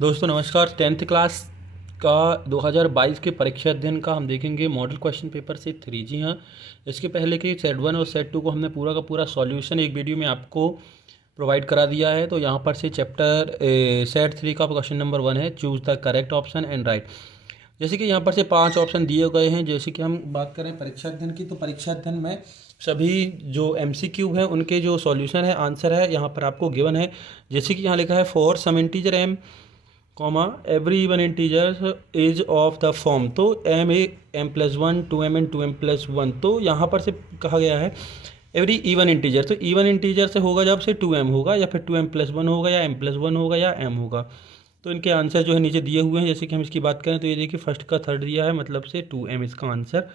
दोस्तों नमस्कार। Tenth class का 2022 के परीक्षा अध्ययन का हम देखेंगे मॉडल क्वेश्चन पेपर से 3। जी हाँ, इसके पहले के सेट 1 और सेट 2 को हमने पूरा का पूरा सॉल्यूशन एक वीडियो में आपको प्रोवाइड करा दिया है। तो यहाँ पर से चैप्टर सेट 3 का क्वेश्चन नंबर 1 है, choose the correct option and right. जैसे कि यहाँ पर से 5 ऑप्शन दिए गए हैं। जैसे कि हम बात करें परीक्षा अध्ययन की, तो परीक्षा अध्ययन में सभी जो एमसीक्यू हैं उनके जो सॉल्यूशन है, आंसर है, यहाँ पर आपको गिवन है। जैसे कि यहाँ लिखा है for some integer M comma every even integers is of the form, तो M a M plus one, two M N two M plus one. तो यहाँ पर से कहा गया है एवरी इवन इंटीजर, तो इवन इंटीजर से होगा जब से टू एम होगा, या फिर टू एम प्लस वन होगा, या एम प्लस वन होगा, या एम होगा। तो इनके आंसर जो है नीचे दिए हुए हैं। जैसे कि हम इसकी बात करें तो ये देखिए फर्स्ट का थर्ड दिया है, मतलब से टू एम इसका आंसर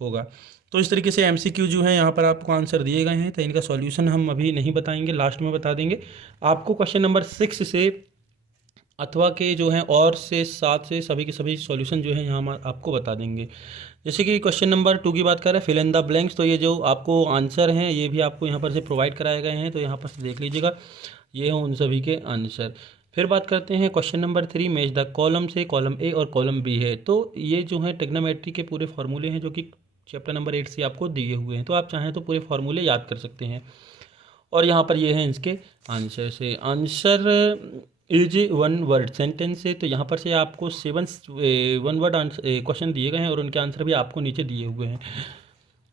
होगा। तो इस तरीके से एमसीक्यू जो है यहाँ पर आपको आंसर दिए गए हैं। तो इनका सॉल्यूशन हम अभी नहीं बताएंगे, लास्ट में बता देंगे। आपको क्वेश्चन नंबर 6 से अथवा के जो हैं और से 7 से सभी के सभी सॉल्यूशन जो है यहाँ हम आपको बता देंगे। जैसे कि क्वेश्चन नंबर 2 की बात करें, फिल इन द ब्लैंक्स, तो ये जो आपको आंसर हैं ये भी आपको यहाँ पर से प्रोवाइड कराए गए हैं। तो यहाँ पर से देख लीजिएगा, ये हैं उन सभी के आंसर। फिर बात करते हैं question number 3, match the column से कॉलम ए और कॉलम बी है। तो ये जो है ट्रिग्नोमेट्री के पूरे फार्मूले हैं जो कि चैप्टर नंबर 8 से आपको दिए हुए हैं। तो आप चाहें तो पूरे फार्मूले याद कर सकते हैं। और यहाँ पर ये हैं इसके आंसर से। Answer is one word sentence है। तो यहाँ पर से आपको 7 वन वर्ड क्वेश्चन दिए गए हैं और उनके आंसर भी आपको नीचे दिए हुए हैं।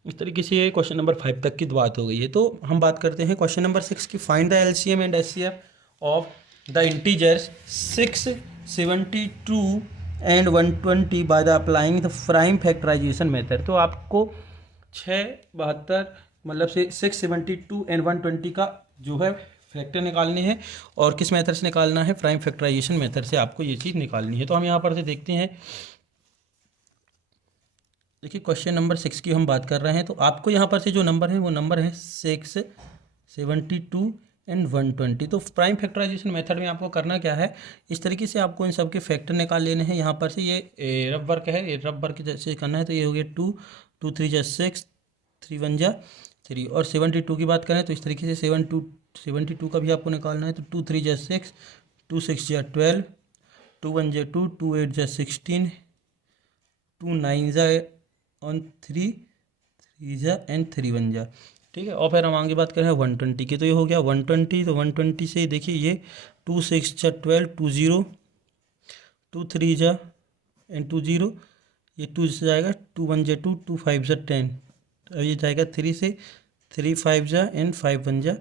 इस तरीके से क्वेश्चन नंबर 5 तक की बात हो गई है। तो हम बात करते हैं क्वेश्चन नंबर 6 की, find the LCM and HCF of the integers 6, 72 and 120 by the applying the prime factorisation method. तो आपको 6, 72 मतलब से 672 एंड 120 का जो है फैक्टर निकालने हैं। और किस मेथड से निकालना है? प्राइम फैक्टराइजेशन मेथड से आपको ये चीज़ निकालनी है। तो हम यहाँ पर से देखते हैं, देखिए क्वेश्चन नंबर 6 की हम बात कर रहे हैं। तो आपको यहाँ पर से जो नंबर है वो नंबर है 6, 72 एंड 120। तो प्राइम फैक्टराइजेशन मेथड में आपको करना क्या है, इस तरीके से आपको इन सबके फैक्टर निकाल लेने हैं। यहाँ पर से ये रब वर्क है, ये रब वर्क जैसे करना है। तो ये हो गया 2, 2 3 जा 6, 3 1 जा 3। और 72 की बात करें तो इस तरीके से 72 का भी आपको निकालना है। तो 2 3 जा 6, 2 6 जा 12, 2 1 जा 2, 2 8 जा 16, 2 9 जा ऑन 3, 3 जा एंड 3 1 जा। ठीक है। और फिर हम आगे बात करें 120 की। तो ये हो गया 120। तो 120 से देखिए ये 2 6 जा 12, 2 0, 2 3 जा एंड 2 0, ये 2 से जाएगा, 2 1 जा 2, 2 5 जा 10। अब ये जाएगा 3 से, 3 5 जा एंड 5 1 जा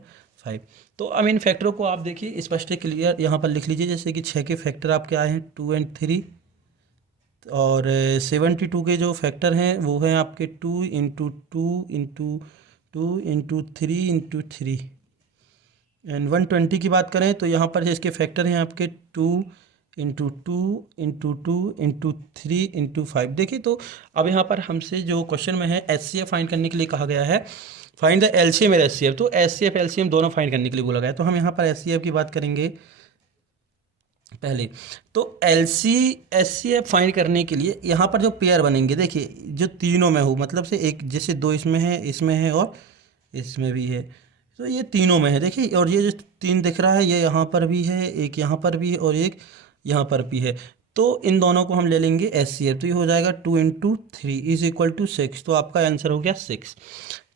5। तो अब इन फैक्टरों को आप देखिए स्पष्ट क्लियर यहाँ पर लिख लीजिए। जैसे कि 6 के फैक्टर आपके आए हैं 2 एंड 3, और 72 के जो फैक्टर हैं वो हैं आपके 2 into 2 into 2 into 3 into 3। And 120 की बात करें तो यहाँ पर इसके फैक्टर हैं आपके 2 इंटू 2 इंटू 2 इंटू 3 इंटू 5। देखिए, तो अब यहाँ पर हमसे जो क्वेश्चन में है एच सी एफ फाइंड करने के लिए कहा गया है, find the LCM and HCF. तो एचसीएफ एलसीएम दोनों फाइंड करने के लिए बोला गया है। तो हम यहाँ पर एचसीएफ की बात करेंगे पहले। तो एचसीएफ फाइंड करने के लिए यहाँ पर जो पेयर बनेंगे, देखिए जो तीनों में हो, मतलब से एक जैसे 2 इसमें है और इसमें भी है। तो ये तीनों में है देखिए, और ये जो 3 दिख रहा है ये यहाँ पर भी है, एक यहाँ पर भी है और एक यहाँ पर भी है। तो इन दोनों को हम ले लेंगे एचसीएफ। तो ये हो जाएगा 2 इंटू 3 इज इक्वल टू 6। तो आपका आंसर हो गया 6।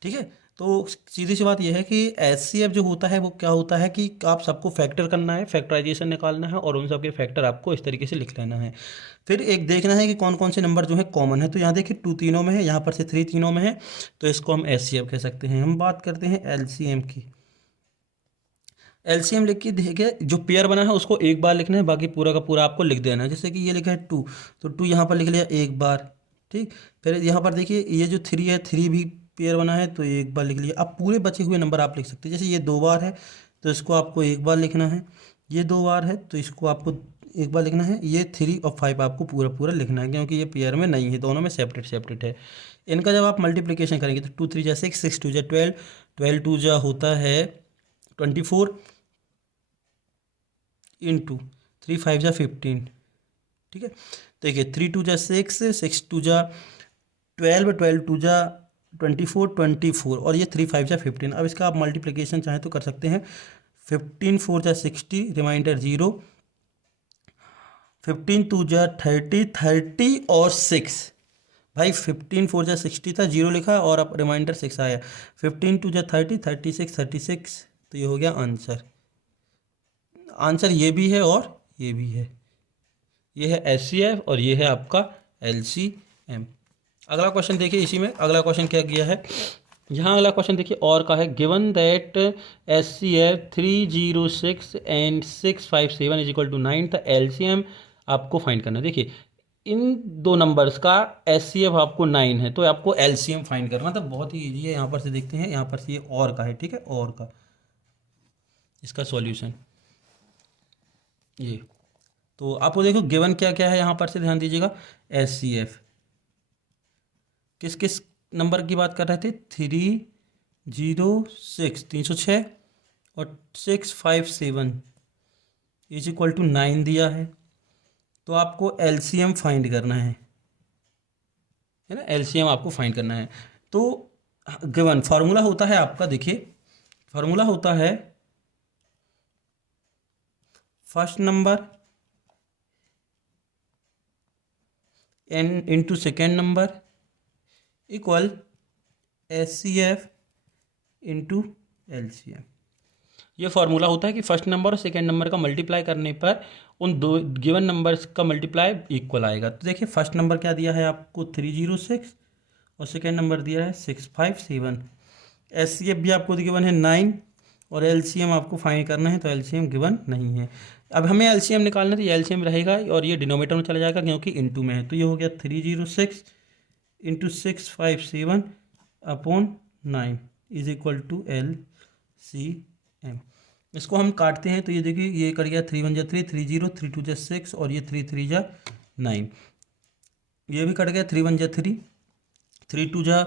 ठीक है। तो सीधी सी बात यह है कि एचसीएफ जो होता है वो क्या होता है कि आप सबको फैक्टर करना है, फैक्टराइजेशन निकालना है, और उन सबके फैक्टर आपको इस तरीके से लिख लेना है। फिर एक देखना है कि कौन कौन से नंबर जो है कॉमन है। तो यहाँ देखिए 2 तीनों में है, यहाँ पर से 3 तीनों में है। तो इसको हम एचसीएफ कह सकते हैं। हम बात करते हैं एलसीएम की। एलसीएम लिख के देखिए, जो पेयर बना है उसको एक बार लिखना है, बाकी पूरा का पूरा आपको लिख देना है। जैसे कि ये लिखा है 2, तो 2 यहाँ पर लिख लिया एक बार। ठीक। फिर यहाँ पर देखिए ये जो 3 है, 3 भी पेयर बना है तो एक बार लिख लिया। अब पूरे बचे हुए नंबर आप लिख सकते हैं। जैसे ये 2 बार है तो इसको आपको एक बार लिखना है, ये 2 बार है तो इसको आपको एक बार लिखना है, ये 3 और 5 आपको पूरा पूरा लिखना है, क्योंकि ये पेयर में नहीं है, दोनों में सेपरेट सेपरेट है। इनका जब आप मल्टीप्लिकेशन करेंगे तो 2 3 जा 6, 6 2 जा 12, 12 2 जा होता है 24 इंटू 3 5 जा 15। ठीक है। देखिए 3 2 जा 6, 6 2 जा 12, 12 2 जा 24, 24 और ये 3 5 जा 15। अब इसका आप मल्टीप्लिकेशन चाहें तो कर सकते हैं। 15 4 जा 60, रिमाइंडर 0, 15 टू जा 30, 30 और 6। भाई 15 4 जा 60 था, जीरो लिखा और अब रिमाइंडर 6 आया। 15 टू जा 30, 36, 36, तो ये हो गया आंसर। आंसर ये भी है और ये भी है। ये है SCF और ये है आपका LCM। अगला क्वेश्चन देखिए, इसी में अगला क्वेश्चन क्या किया है। यहाँ अगला क्वेश्चन देखिए और का है, given that SCF 306 and 657 is equal to 9, तो LCM आपको फाइंड करना है। देखिए इन दो नंबर्स का SCF आपको 9 है, तो आपको LCM फाइंड करना। तो बहुत ही ईजी है। यहाँ पर से देखते हैं, यहाँ पर से ये और का है, ठीक है, और का इसका सॉल्यूशन ये। तो आपको देखो गिवन क्या क्या है, यहाँ पर से ध्यान दीजिएगा। SCF किस किस नंबर की बात कर रहे थे, 306 306 और 657 इज इक्वल टू 9 दिया है। तो आपको LCM फाइंड करना है ना, LCM आपको फाइंड करना है। तो गिवन फार्मूला होता है आपका, देखिए फार्मूला होता है first number n into second number equal SCF into LCM। ये फार्मूला होता है कि फर्स्ट नंबर और सेकेंड नंबर का मल्टीप्लाई करने पर उन दो गिवन नंबर्स का मल्टीप्लाई इक्वल आएगा। तो देखिए फर्स्ट नंबर क्या दिया है आपको 306 और सेकेंड नंबर दिया है 657। SCF भी आपको गिवन है 9 और LCM आपको फाइंड करना है, तो LCM गिवन नहीं है। अब हमें LCM निकालना है, तो ये LCM रहेगा और ये डिनोमिनेटर में चला जाएगा क्योंकि इनटू में है। तो ये हो गया 306 into 657 upon 9 is equal to LCM। इसको हम काटते हैं तो ये देखिए ये कर गया 3 1 जा 3, 3 0, 3 2 जा 6 और ये 3 3 जा 9। ये भी कट गया 3 1 जा 3, 3 2 जा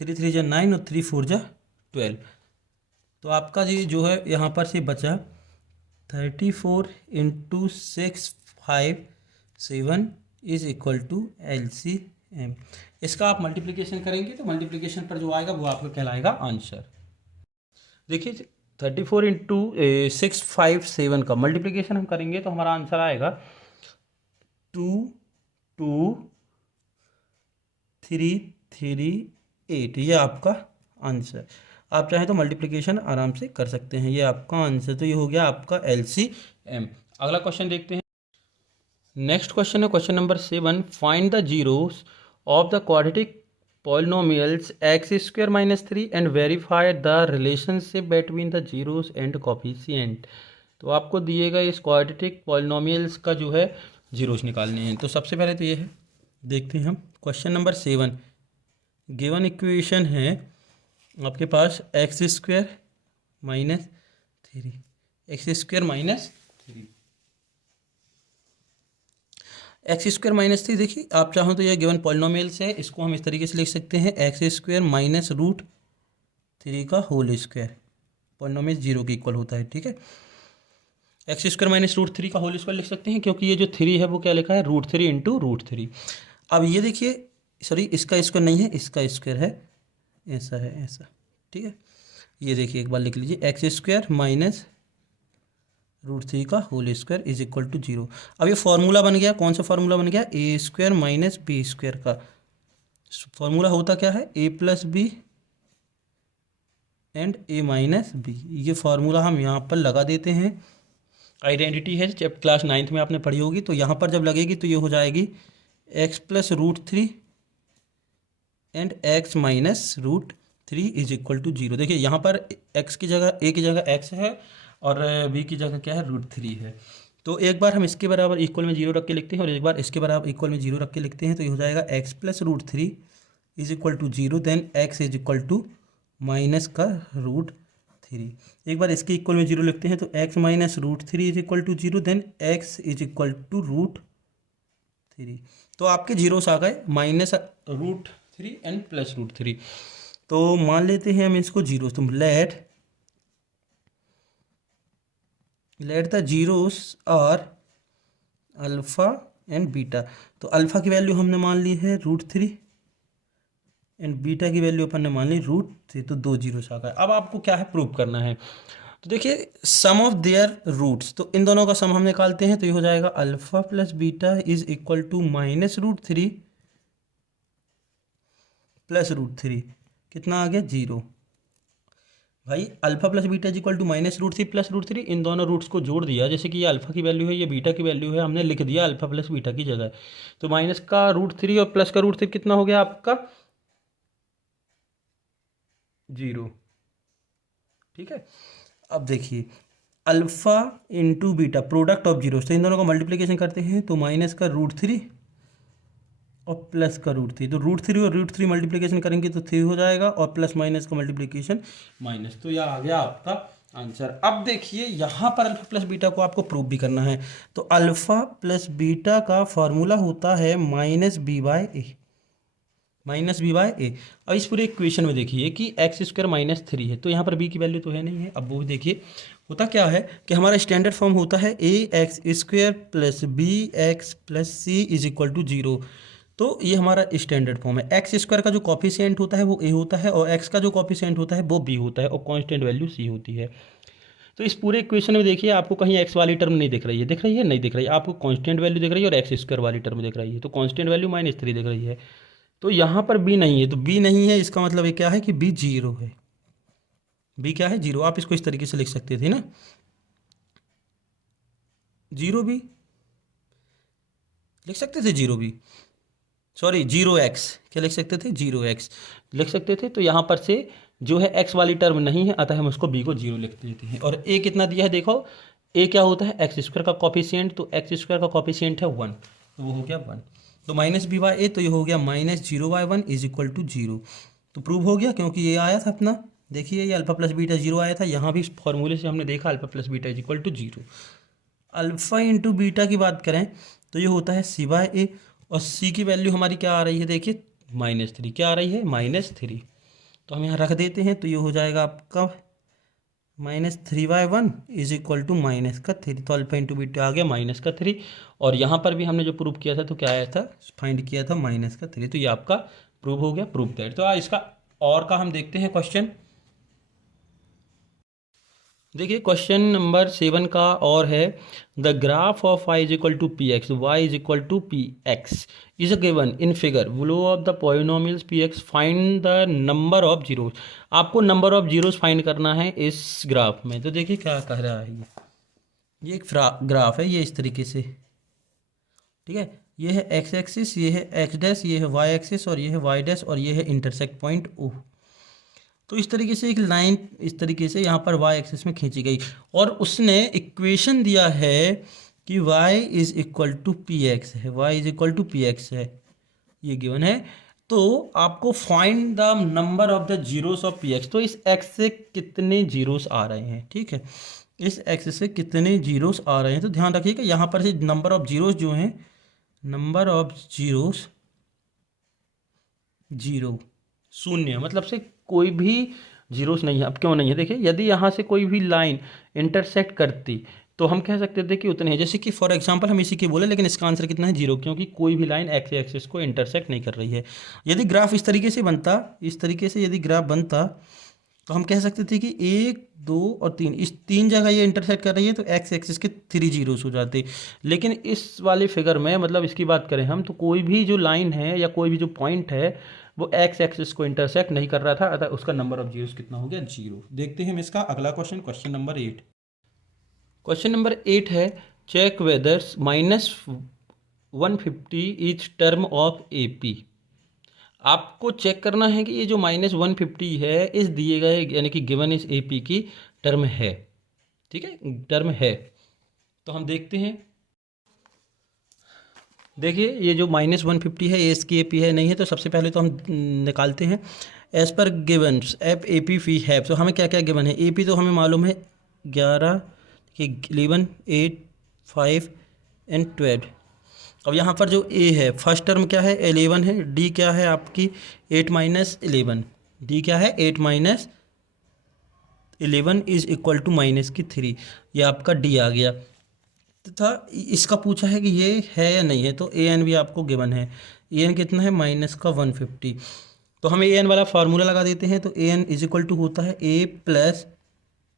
3 3 जा 9 और 3 4 जा 12। तो आपका जी जो है यहाँ पर से बचा 34 into 657 is equal to LCM। इसका आप मल्टीप्लिकेशन करेंगे तो मल्टीप्लिकेशन पर जो आएगा वो आपका कहलाएगा आंसर। देखिए 34 इंटू 657 का मल्टीप्लिकेशन हम करेंगे तो हमारा आंसर आएगा 22338। ये आपका आंसर। आप चाहें तो मल्टीप्लिकेशन आराम से कर सकते हैं, ये आपका आंसर। तो ये हो गया आपका LCM। अगला क्वेश्चन देखते हैं। नेक्स्ट क्वेश्चन है question number 7, find the zeros of the quadratic polynomials x square minus 3 and verify the relationship between the zeros and coefficient। तो आपको दिएगा इस क्वाड्रेटिक पॉलिनोमियल्स का जो है जीरोस निकालने हैं। तो सबसे पहले तो ये है, देखते हैं हम क्वेश्चन नंबर 7। गिवन इक्वेशन है आपके पास X square minus 3, X square minus 3, X square minus 3। देखिए आप चाहो तो यह गिवन पॉलिनोमियल्स है, इसको हम इस तरीके से लिख सकते हैं एक्स स्क्वायर माइनस रूट 3 का होल स्क्वायर। पॉलिनोमियल 0 के इक्वल होता है, ठीक है। एक्स स्क्वायर माइनस रूट 3 का होल स्क्वायर लिख सकते हैं क्योंकि ये जो 3 है वो क्या लिखा है, रूट 3 इंटू रूट 3। अब ये देखिए, सॉरी इसका स्क्वायर नहीं है, इसका स्क्वायर है, ऐसा है, ऐसा, ठीक है। ये देखिए एक बार लिख लीजिए, एक्स स्क्वायर माइनस रूट 3 का whole square is equal to 0। अब ये फार्मूला बन गया, कौन सा फार्मूला बन गया, A square minus B square का। फार्मूला होता क्या है, A plus B and A minus B. ये फार्मूला हम यहाँ पर लगा देते हैं। आइडेंटिटी है, जब क्लास 9th में आपने पढ़ी होगी, तो यहाँ पर जब लगेगी तो ये हो जाएगी x plus root 3 and x minus root 3 is equal to 0। देखिए यहाँ पर एक्स की जगह, ए की जगह एक्स है और बी की जगह क्या है, रूट 3 है। तो एक बार हम इसके बराबर इक्वल में 0 रख के लिखते हैं और एक बार इसके बराबर इक्वल में 0 रख के लिखते हैं। तो ये हो जाएगा x plus root 3 is equal to 0, then x is equal to minus का रूट 3। एक बार इसके इक्वल में 0 लिखते हैं तो x minus root 3 is equal to 0, then x is equal to root 3। तो आपके जीरोस आ गए, minus root 3 and plus root 3। तो मान लेते हैं हम इसको जीरो। तो let the zeros are alpha and beta. तो अल्फ़ा की वैल्यू हमने मान ली है रूट 3 एंड बीटा की वैल्यू अपन ने मान ली रूट 3। तो 2 जीरोस आ गए। अब आपको क्या है, प्रूव करना है। तो देखिए सम ऑफ देयर रूट्स, तो इन दोनों का सम हम निकालते हैं तो ये हो जाएगा alpha plus beta is equal to -√3 plus √3, कितना आ गया 0। भाई alpha plus beta is equal to -√3 plus √3, इन दोनों रूट्स को जोड़ दिया, जैसे कि ये अल्फा की वैल्यू है ये बीटा की वैल्यू है, हमने लिख दिया अल्फा प्लस बीटा की जगह। तो माइनस का √3 और प्लस का √3 कितना हो गया आपका 0। ठीक है, अब देखिए alpha into beta product of zero, तो इन दोनों का मल्टीप्लिकेशन करते हैं तो माइनस का √3 और प्लस का √3, तो √3 और √3 मल्टीप्लिकेशन करेंगे तो 3 हो जाएगा, और प्लस माइनस का मल्टीप्लिकेशन माइनस, तो यह आ गया आपका आंसर। अब देखिए यहाँ पर अल्फा प्लस बीटा को आपको प्रूव भी करना है, तो अल्फा प्लस बीटा का फॉर्मूला होता है -b/a, -b/a। अब इस पूरे इक्वेशन में देखिए कि x² -3 है, तो यहाँ पर b की वैल्यू तो है नहीं है। अब वो देखिए होता क्या है कि हमारा स्टैंडर्ड फॉर्म होता है ax² + bx + c is equal to 0। तो ये हमारा स्टैंडर्ड फॉर्म है। x² का जो कॉफिशिएंट होता है वो a होता है, और x का जो कॉफिशिएंट होता है वो b होता है, और कांस्टेंट वैल्यू c होती है। तो इस पूरे इक्वेशन में देखिए आपको कहीं x वाली टर्म नहीं दिख रही है, दिख रही है नहीं दिख रही है, आपको कांस्टेंट वैल्यू दिख रही है और x² वाली टर्म दिख रही है, तो कांस्टेंट वैल्यू -3 दिख रही है। तो यहाँ पर b नहीं है, तो b नहीं है इसका मतलब ये क्या है कि b 0 है। b क्या है 0, आप इसको इस तरीके से लिख सकते थे ना, 0b लिख सकते थे, 0b सॉरी 0x, क्या लिख सकते थे 0x लिख सकते थे। तो यहाँ पर से जो है x वाली टर्म नहीं है, अतः हम उसको b को 0 लिख देते हैं। और a कितना दिया है देखो, a क्या होता है x² का कॉफिशिएंट, तो x² का कॉफिशिएंट है 1, तो वो हो गया 1, तो -b/a, तो ये हो गया -0/1 इज इक्वल टू 0। तो प्रूव हो गया, क्योंकि ये आया था अपना, देखिए ये अल्फा प्लस बीटा 0 आया था, यहाँ भी इस फॉर्मूले से हमने देखा alpha plus beta is equal to 0। Alpha into beta की बात करें तो ये होता है c/a, और c की वैल्यू हमारी क्या आ रही है देखिए -3, क्या आ रही है -3, तो हम यहाँ रख देते हैं, तो ये हो जाएगा आपका -3/1 इज इक्वल टू -3, तो अल्फा इंटू बीटा आ गया -3। और यहाँ पर भी हमने जो प्रूव किया था तो क्या आया था, फाइंड किया था -3, तो ये आपका प्रूव हो गया, प्रूव दैट। तो इसका और का हम देखते हैं क्वेश्चन। देखिए क्वेश्चन नंबर 7 का और है, the graph of y is equal to px, y is equal to px is given in figure, below of the polynomials px, find the number of zeros. आपको नंबर ऑफ जीरोस फाइंड करना है इस graph में। तो देखिए क्या कह रहा है, ये एक ग्राफ है, ये इस तरीके से, ठीक है, ये है x एक्सिस, ये है x', ये है y एक्सिस, और ये है y', और ये है इंटरसेक्ट पॉइंट O। तो इस तरीके से एक लाइन इस तरीके से यहाँ पर y एक्सिस में खींची गई, और उसने इक्वेशन दिया है कि y is equal to px है, y is equal to px है, ये गिवन है। तो आपको find the number of the zeros of px, तो इस x से कितने जीरोस आ रहे हैं, ठीक है, इस x से कितने जीरोस आ रहे हैं। तो ध्यान रखिएगा यहाँ पर से नंबर ऑफ जीरोस जो हैं, नंबर ऑफ जीरोस 0 शून्य, मतलब से कोई भी जीरोस नहीं है। अब क्यों नहीं है, देखिए यदि यहाँ से कोई भी लाइन इंटरसेक्ट करती तो हम कह सकते थे कि उतने हैं, जैसे कि फॉर एग्जांपल हम इसी के बोले, लेकिन इसका आंसर कितना है 0, क्योंकि कोई भी लाइन एक्स एक्सिस को इंटरसेक्ट नहीं कर रही है। यदि ग्राफ इस तरीके से बनता, इस तरीके से यदि ग्राफ बनता, तो हम कह सकते थे कि 1, 2 और 3, इस 3 जगह ये इंटरसेक्ट कर रही है, तो एक्स एक्सिस के 3 जीरोस हो जाते। लेकिन इस वाले फिगर में, मतलब इसकी बात करें हम, तो कोई भी जो लाइन है या कोई भी जो पॉइंट है वो एक्स एक्सिस को इंटरसेक्ट नहीं कर रहा था, अतः उसका नंबर ऑफ जीरोस कितना हो गया 0। देखते हैं हम इसका अगला question, question number 8। Question number 8 है, check whether -150 is term of AP। आपको चेक करना है कि ये जो -150 है इस दिए गए यानी कि गिवन इस AP की टर्म है, ठीक है, टर्म है। तो हम देखते हैं, देखिए ये जो -150 है ये इसकी AP है नहीं है, तो सबसे पहले तो हम निकालते हैं एज पर givens AP AP we have. तो हमें क्या क्या गिवन है, AP तो हमें मालूम है 11, 11, 8, 5 एंड 12। अब यहाँ पर जो A है, फर्स्ट टर्म क्या है 11 है, D क्या है आपकी 8 - 11, D क्या है 8 - 11 इज इक्वल टू -3, ये आपका D आ गया। तथा इसका पूछा है कि ये है या नहीं है, तो AN भी आपको गिवन है, AN कितना है -150। तो हम AN वाला फार्मूला लगा देते हैं, तो AN इज इक्वल टू होता है A +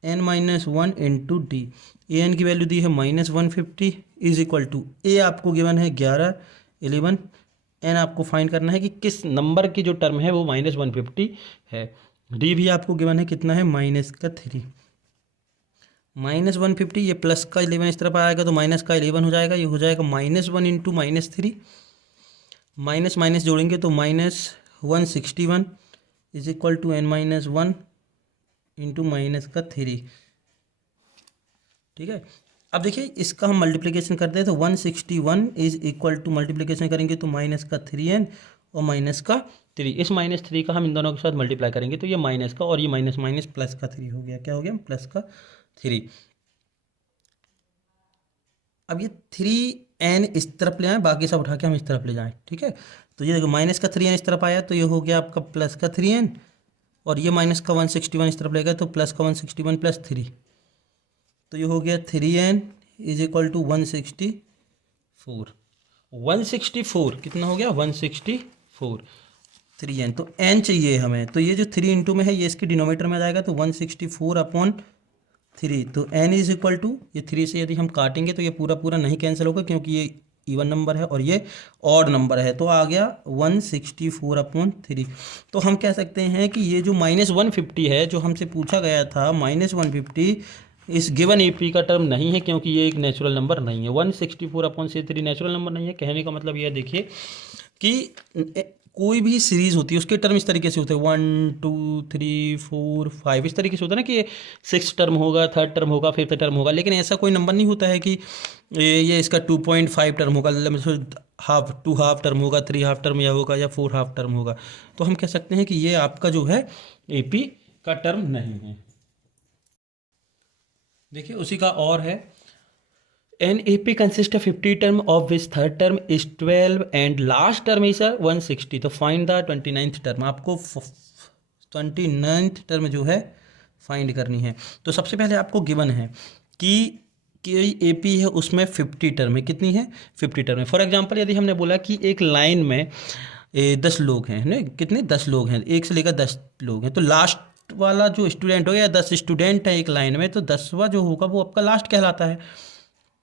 n minus one into d. A n की वैल्यू दी है -150 इज इक्वल टू ए आपको गिवन है 11 11। एन आपको फाइंड करना है कि किस नंबर की जो टर्म है वो -150 है। डी भी आपको गिवन है कितना है -3। -150 ये प्लस का 11 इस तरफ आएगा तो माइनस का 11 हो जाएगा। ये हो जाएगा -1 इंटू -3, माइनस माइनस जोड़ेंगे तो -161 is equal to n-1 into -3। ठीक है, अब देखिए इसका हम मल्टीप्लिकेशन करते हैं तो 161 इज इक्वल टू मल्टीप्लिकेशन करेंगे तो -3n और -3। इस -3 का हम इन दोनों के साथ मल्टीप्लाई करेंगे तो ये माइनस का और ये माइनस माइनस प्लस का 3 हो गया। क्या हो गया? +3। अब ये 3n इस तरफ ले आए, बाकी सब उठा के हम इस तरफ ले जाएं। ठीक है, तो ये देखो -3n इस तरफ आया तो ये हो गया आपका +3n और ये -161 इस तरफ ले गए तो +161 + 3 तो ये हो गया 3n इज इक्वल टू 164। 164 कितना हो गया? 164 3n। तो n चाहिए हमें, तो ये जो 3 इंटू में है ये इसके डिनोमीटर में आ जाएगा तो 164/3। तो n इज इक्वल टू ये 3 से यदि हम काटेंगे तो ये पूरा पूरा नहीं कैंसिल होगा क्योंकि ये इवन नंबर है और ये ऑड नंबर है तो आ गया 164/3। तो हम कह सकते हैं कि ये जो -150 है जो हमसे पूछा गया था -150 इस गिवन एपी का टर्म नहीं है क्योंकि ये एक नेचुरल नंबर नहीं है। 164/3 नेचुरल नंबर नहीं है। कहने का मतलब यह देखिए कि कोई भी सीरीज होती है उसके टर्म इस तरीके से होते हैं 1 2 3 4 5 इस तरीके से होता है ना कि 6 टर्म होगा, 3rd टर्म होगा, 5th टर्म होगा। लेकिन ऐसा कोई नंबर नहीं होता है कि ये इसका 2.5 टर्म होगा, टू हाफ टर्म होगा, 3 हाफ टर्म या होगा या 4 हाफ टर्म होगा। तो हम कह सकते हैं कि ये आपका जो है एपी का टर्म नहीं है। देखिए उसी का और है An AP consists of 50 term of which third term is 12 and last term is 160। तो फाइंड द 29th टर्म। आपको 29th टर्म जो है फाइंड करनी है। तो सबसे पहले आपको गिवन है कि AP है उसमें 50 टर्म है। कितनी है? 50 टर्म है। फॉर एग्जांपल यदि हमने बोला कि एक लाइन में 10 लोग हैं ना, कितने 10 लोग हैं, 1 से लेकर 10 लोग हैं तो लास्ट वाला जो स्टूडेंट हो या 10 स्टूडेंट है एक लाइन में तो 10वां जो होगा वो आपका लास्ट कहलाता है।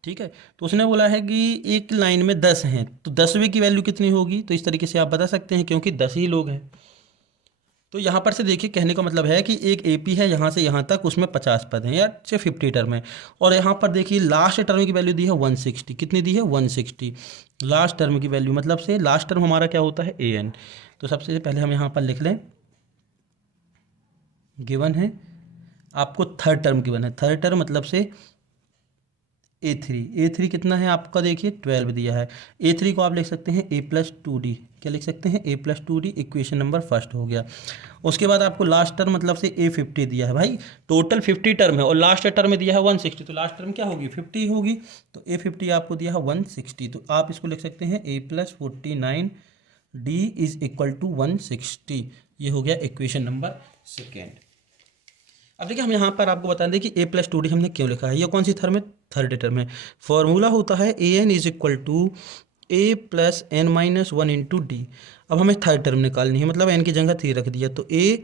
ठीक है, तो उसने बोला है कि एक लाइन में 10 हैं तो 10वें की वैल्यू कितनी होगी? तो इस तरीके से आप बता सकते हैं क्योंकि 10 ही लोग हैं। तो यहाँ पर से देखिए कहने का मतलब है कि एक एपी है यहाँ से यहाँ तक, उसमें 50 पद हैं या 50 टर्म है। और यहाँ पर देखिए लास्ट टर्म की वैल्यू दी है 160। कितनी दी है? 160 लास्ट टर्म की वैल्यू। मतलब से लास्ट टर्म हमारा क्या होता है? an। तो सबसे पहले हम यहाँ पर लिख लें गिवन है आपको 3rd टर्म गिवन है। 3rd टर्म मतलब से A3 कितना है आपका? देखिए 12 दिया है। A3 को आप लिख सकते हैं A+2D। क्या लिख सकते हैं? A+2D। इक्वेशन नंबर फर्स्ट हो गया। उसके बाद आपको लास्ट टर्म मतलब से A50 दिया है। भाई टोटल 50 टर्म है और लास्ट टर्म में दिया है 160 तो लास्ट टर्म क्या होगी? 50 होगी। तो A50 आपको दिया है 160 तो आप इसको लिख सकते हैं A+49D इज इक्वल टू 160। ये हो गया इक्वेशन नंबर सेकेंड। अब देखिए हम यहाँ पर आपको बता दें कि A+2D हमने क्यों लिखा है। ये कौन सी टर्म है? 3rd टर्म है। फॉर्मूला होता है an is equal to A + n-1 into d. अब हमें 3rd टर्म निकालनी है मतलब n की जगह 3 रख दिया तो A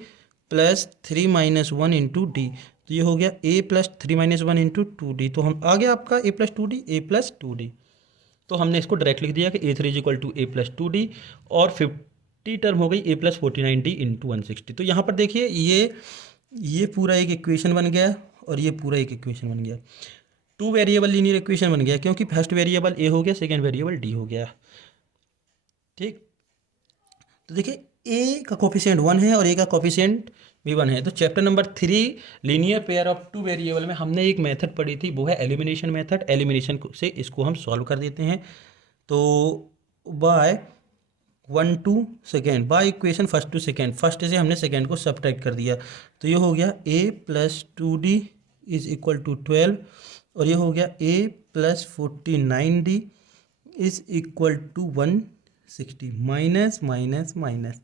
+ 3-1 इंटू डी। तो ये हो गया A + 3-1 इंटू 2D। तो हम आ गया आपका A+2D। तो हमने इसको डायरेक्ट लिख दिया कि A3 is equal to A+2D और 50 टर्म हो गई A+49D इंटू 160। तो यहाँ पर देखिए ये पूरा एक इक्वेशन बन गया और ये पूरा एक इक्वेशन बन गया। 2 वेरिएबल लीनियर इक्वेशन बन गया क्योंकि फर्स्ट वेरिएबल A हो गया, सेकंड वेरिएबल D हो गया। ठीक, तो देखिए A का कोफिशिएंट 1 है और A का कोफिशिएंट भी 1 है। तो chapter number 3 linear pair of 2 variable में हमने एक मेथड पढ़ी थी, वो है एलिमिनेशन मेथड। एलिमिनेशन से इसको हम सॉल्व कर देते हैं। तो by 1 to 2 by equation first to second, first से हमने सेकेंड को सब्ट्रैक्ट कर दिया तो ये हो गया A+2D इज इक्वल टू 12 और ये हो गया A+49D is equal to 160। Minus minus minus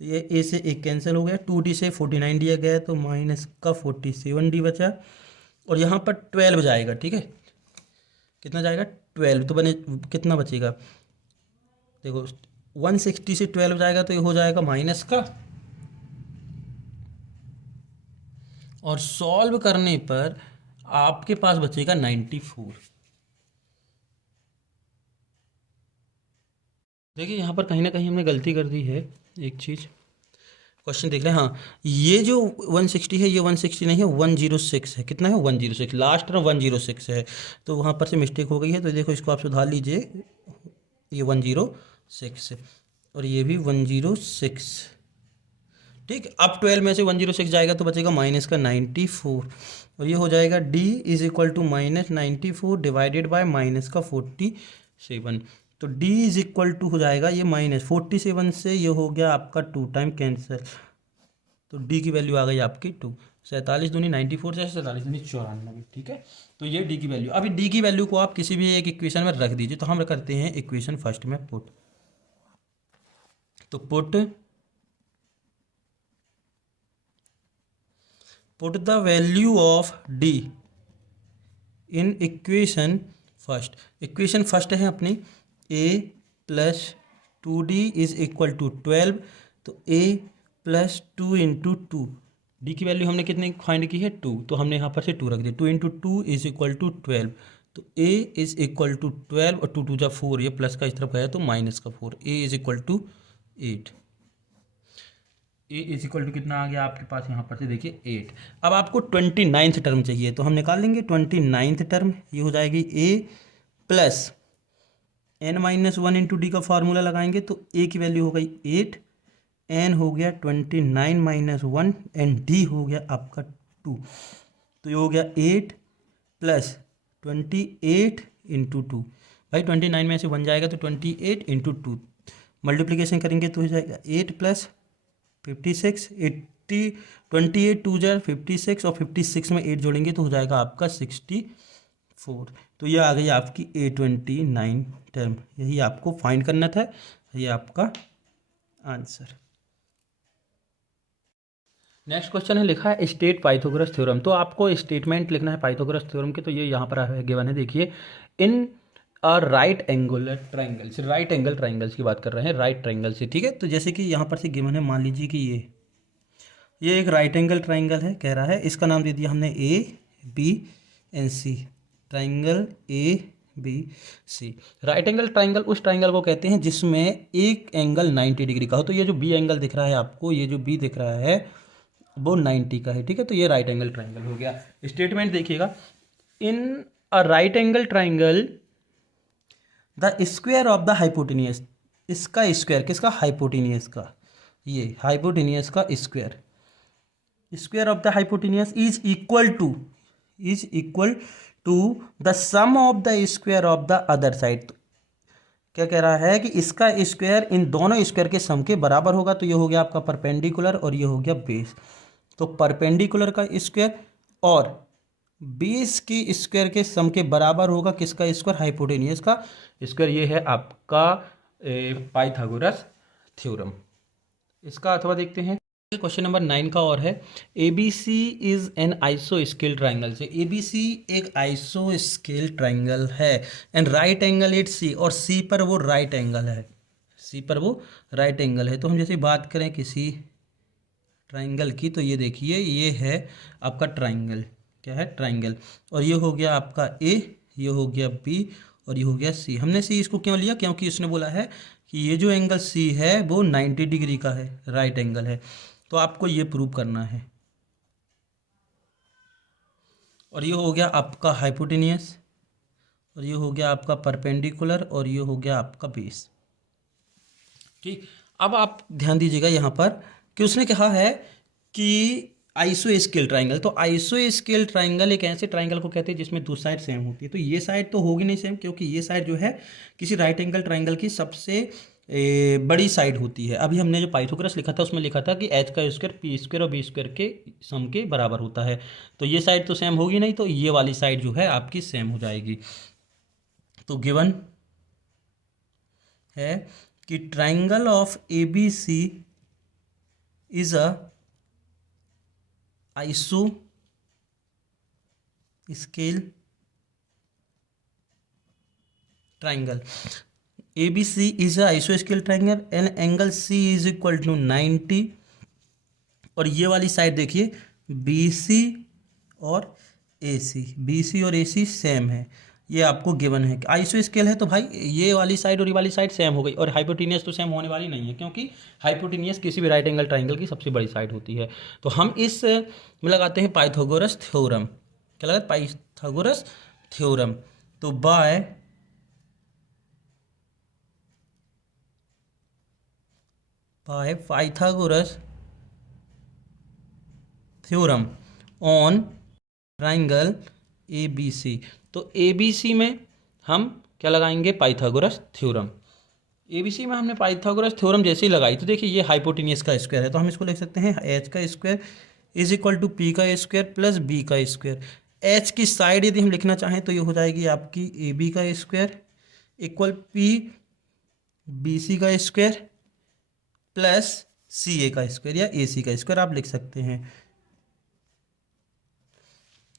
ये A से एक कैंसिल हो गया, 2D से 49 दिया गया तो माइनस का 47D बचा और यहाँ पर 12 जाएगा। ठीक है, कितना जाएगा? 12। तो बने कितना बचेगा? देखो 160 से 12 जाएगा तो ये हो जाएगा माइनस का और सॉल्व करने पर आपके पास बचेगा 94। देखिए यहाँ पर कहीं ना कहीं हमने गलती कर दी है। एक चीज़ क्वेश्चन देख रहे हैं, हाँ ये जो 160 है ये 160 नहीं है, 106 है। कितना है? 106, लास्ट में 106 है, तो वहाँ पर से मिस्टेक हो गई है। तो देखो इसको आप सुधार लीजिए, ये 106 और ये भी 106। ठीक, अब 12 में से 106 जाएगा तो बचेगा माइनस का 94, और ये हो जाएगा d is equal to minus 94 divided by minus का 47। तो d इज इक्वल टू हो जाएगा ये माइनस 47 से ये हो गया आपका 2 टाइम कैंसिल, तो d की वैल्यू आ गई आपकी 2। 47 दूनी 94 से 47 दूनी 94। ठीक है, तो ये d की वैल्यू। अभी d की वैल्यू को आप किसी भी एक इक्वेशन में रख दीजिए। तो हम करते हैं इक्वेशन फर्स्ट में पुट, तो put the value of d in equation first. Equation first है अपनी a plus 2d is equal to 12, तो a प्लस 2 इंटू 2, डी की वैल्यू हमने कितने फाइंड की है 2, तो हमने यहाँ पर से 2 रख दिया। 2 इंटू 2 इज इक्वल टू 12, तो a इज इक्वल टू 12 और 2 2 जा 4, ये प्लस का इस तरफ गया तो माइनस का 4, a is equal to 8। A is equal to कितना आ गया आपके पास यहाँ पर से देखिए 8। अब आपको 29th टर्म चाहिए, तो हम निकाल लेंगे 29th टर्म। ये हो जाएगी A plus n minus 1 into D का फार्मूला लगाएंगे तो a की वैल्यू हो गई 8, n हो गया 29 माइनस 1 एंड d हो गया आपका 2। तो ये हो गया 8 प्लस 28 इंटू 2। भाई 29 में से 1 जाएगा तो 28 इंटू 2, मल्टीप्लीकेशन करेंगे तो हो जाएगा 8 प्लस 56, 80, 28 2 जार 56 और 56 में 8 जोड़ेंगे तो हो जाएगा आपका 64। तो ये आ गई आपकी A29 टर्म, यही आपको फाइंड करना था, ये आपका आंसर। नेक्स्ट क्वेश्चन है, लिखा है स्टेट पाइथागोरस थ्योरम। तो आपको स्टेटमेंट लिखना है पाइथागोरस थ्योरम के, तो ये यहाँ पर गिवन है। देखिए इन राइट एंगुलर ट्राइंगल से, राइट एंगल ट्राइंगल्स की बात कर रहे हैं, राइट ट्राइंगल से। ठीक है, तो जैसे कि यहाँ पर से गिवन है, मान लीजिए कि ये एक राइट एंगल ट्राइंगल है, कह रहा है इसका नाम दे दिया हमने A B and C, triangle A B C. Right angle triangle उस ट्राइंगल को कहते हैं जिसमें एक एंगल 90 डिग्री का हो। तो ये जो बी एंगल दिख रहा है आपको, ये जो बी दिख रहा है वो 90 का है। ठीक है, तो ये राइट एंगल ट्राइंगल हो गया। स्टेटमेंट देखिएगा, in a right angle triangle the square of the hypotenuse, इसका स्क्वायर किसका? हाइपोटेनियस का, ये हाइपोटेनियस का square, square of the hypotenuse is equal to the sum of the square of the other side. क्या कह रहा है कि इसका स्क्वायर इन दोनों स्क्वायर के सम के बराबर होगा। तो ये हो गया आपका परपेंडिकुलर और ये हो गया बेस। तो परपेंडिकुलर का स्क्वायर और बेस की स्क्वायर के सम के बराबर होगा किसका स्क्वायर? हाइपोटेनियस का स्क्वायर। ये है आपका पाइथागोरस थ्योरम। इसका अथवा देखते हैं, क्वेश्चन नंबर 9 का और है, A B C is an आइसो स्केल ट्राइंगल। से ए बी सी एक आइसो स्केल ट्राइंगल है and right angle at C, और सी पर वो राइट एंगल है, सी पर वो राइट एंगल है। तो हम जैसे बात करें किसी ट्राइंगल की, तो ये देखिए ये है आपका ट्राइंगल, क्या है? ट्राइंगल। और ये हो गया आपका ए, ये हो गया बी और ये हो गया सी। हमने सी इसको क्यों लिया? क्योंकि उसने बोला है कि ये जो एंगल सी है वो 90 डिग्री का है, राइट एंगल है। तो आपको ये प्रूव करना है। और ये हो गया आपका हाइपोटेनियस और ये हो गया आपका परपेंडिकुलर और ये हो गया आपका बेस। ठीक, अब आप ध्यान दीजिएगा यहाँ पर कि उसने कहा है कि आइसो स्केल ट्राइंगल। तो आइसो स्केल ट्राइंगल एक ऐसे ट्राइंगल को कहते हैं जिसमें दो साइड सेम होती है। तो ये साइड तो होगी नहीं सेम, क्योंकि ये साइड जो है किसी राइट एंगल ट्राइंगल की सबसे बड़ी साइड होती है। अभी हमने जो पाइथागोरस लिखा था उसमें लिखा था कि एच का स्क्वायर पी स्क्वायर और बी स्क्वायर के सम के बराबर होता है। तो ये साइड तो सेम होगी नहीं, तो ये वाली साइड जो है आपकी सेम हो जाएगी। तो गिवन है कि triangle of A B C is a आइसो स्केल triangle. ABC is a isosceles triangle and angle C is equal to 90। और ये वाली साइड देखिए BC और AC, BC और AC सेम है, ये आपको गिवन है। आइसो स्केल है तो भाई ये वाली साइड और ये वाली साइड सेम हो गई, और हाइपोटेनियस तो सेम होने वाली नहीं है, क्योंकि हाइपोटेनियस किसी भी राइट एंगल ट्राइंगल की सबसे बड़ी साइड होती है। तो हम इस में लगाते हैं पाइथागोरस थ्योरम। क्या लगा? Pythagoras theorem. तो by Pythagoras theorem on triangle ABC। तो ABC में हम क्या लगाएंगे? Pythagoras theorem. ABC में हमने पाइथागोरस थ्योरम जैसे ही लगाई तो देखिए ये हाइपोटेनियस का स्क्वायर है, तो हम इसको लिख सकते हैं h का square is equal to p का स्क्वायर प्लस b का स्क्वायर। h की साइड यदि हम लिखना चाहें तो ये हो जाएगी आपकी AB का स्क्वायर इक्वल p BC का स्क्वायर प्लस CA का स्क्वायर या AC का स्क्वायर आप लिख सकते हैं।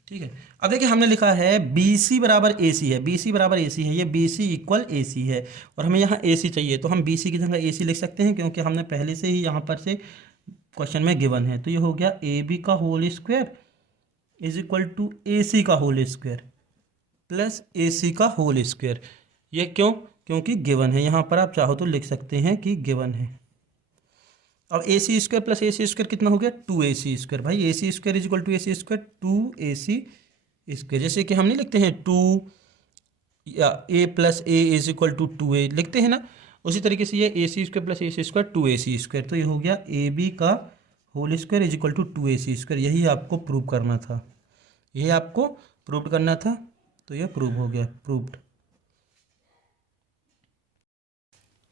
ठीक है, अब देखिए हमने लिखा है BC बराबर AC है, BC बराबर AC है, ये BC इक्वल AC है, और हमें यहाँ AC चाहिए, तो हम BC की जगह AC लिख सकते हैं, क्योंकि हमने पहले से ही यहाँ पर से क्वेश्चन में गिवन है। तो ये हो गया AB का whole square is equal to AC का होल स्क्वायर प्लस AC का होल स्क्वायर। ये क्यों? क्योंकि गिवन है, यहाँ पर आप चाहो तो लिख सकते हैं कि गिवन है। अब AC square plus AC square कितना हो गया? 2AC square. भाई AC square is equal to AC square 2AC square. जैसे कि हम नहीं लिखते हैं 2 या A plus A is equal to 2A लिखते हैं ना, उसी तरीके से ये AC square plus AC square 2AC square. तो ये हो गया AB का whole square is equal to 2AC square. यही आपको प्रूव करना था, यही आपको प्रूव करना था, तो ये प्रूव हो गया, प्रूव्ड।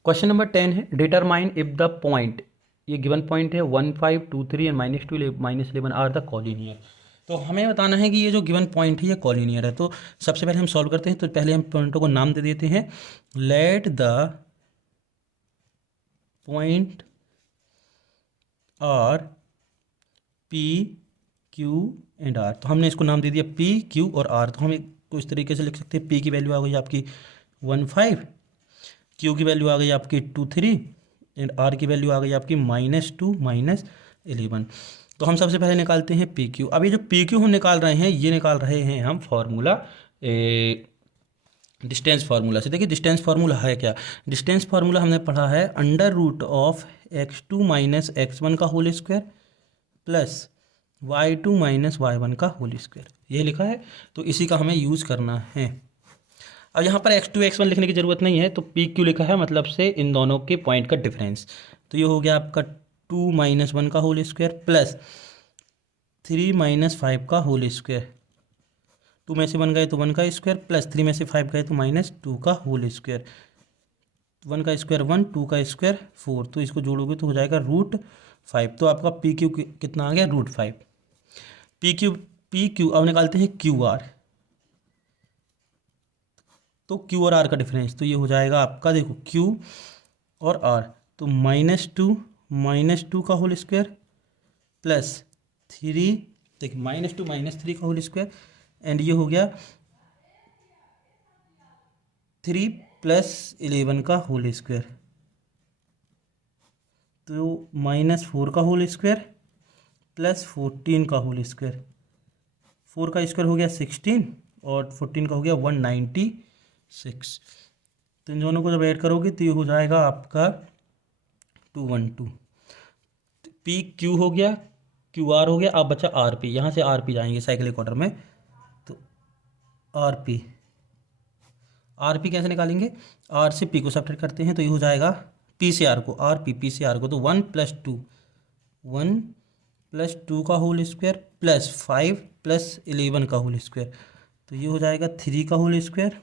क्वेश्चन नंबर 10 है, डिटरमाइन इफ द पॉइंट, ये गिवन पॉइंट है 1 5 2 3 एंड -2 -11 आर द कॉलिनियर। तो हमें बताना है कि ये जो गिवन पॉइंट है ये कॉलिनियर है। तो सबसे पहले हम सॉल्व करते हैं, तो पहले हम पॉइंटों को नाम दे देते हैं। Let the point are P Q and R। तो हमने इसको नाम दे दिया P Q और R। तो हम इसको इस तरीके से लिख सकते हैं, P की वैल्यू आ गई आपकी 1 5, Q की वैल्यू आ गई आपकी 2 3 एंड R की वैल्यू आ गई आपकी -2 -11। तो हम सबसे पहले निकालते हैं PQ। अब ये जो PQ हम निकाल रहे हैं, ये निकाल रहे हैं हम फार्मूला डिस्टेंस फार्मूला से। देखिए डिस्टेंस फार्मूला है क्या? डिस्टेंस फार्मूला हमने पढ़ा है under root of x2 minus x1 का whole square plus y2 minus y1 का होल स्क्वायर, ये लिखा है। तो इसी का हमें यूज़ करना है। अब यहाँ पर x2 x1 लिखने की ज़रूरत नहीं है, तो PQ लिखा है, मतलब से इन दोनों के पॉइंट का डिफरेंस। तो ये हो गया आपका 2 माइनस 1 का होल स्क्वायर प्लस 3 माइनस 5 का होल स्क्वायर। 2 में से 1 गए तो 1 का स्क्वायर प्लस 3 में से 5 गए तो -2 का होल स्क्वायर। 1 का स्क्वायर 1, 2 का स्क्वायर 4, तो इसको जोड़ोगे तो हो जाएगा √5। तो आपका PQ कितना आ गया? √5। PQ अब निकालते हैं QR। तो Q और R का डिफरेंस, तो ये हो जाएगा आपका, देखो Q और R, तो -2 का होल स्क्वायर प्लस 3, देखिए -2 -3 का होल स्क्वायर, एंड ये हो गया 3 + 11 का होल स्क्वायर, तो -4 का होल स्क्वायर प्लस 14 का होल स्क्वायर। 4 का स्क्वायर हो गया 16 और 14 का हो गया 196। तो इन दोनों को जब ऐड करोगे तो ये हो जाएगा आपका 212। PQ हो गया, QR हो गया, अब बचा RP। यहाँ से RP जाएंगे साइक्लिक ऑर्डर में, तो RP कैसे निकालेंगे? R से P को सब्ट्रैक्ट करते हैं, तो ये हो जाएगा P से R को, P से R को, तो 1 + 2 का होल स्क्वायर प्लस 5 + 11 का होल स्क्वायर, तो ये हो जाएगा 3 का होल स्क्वायर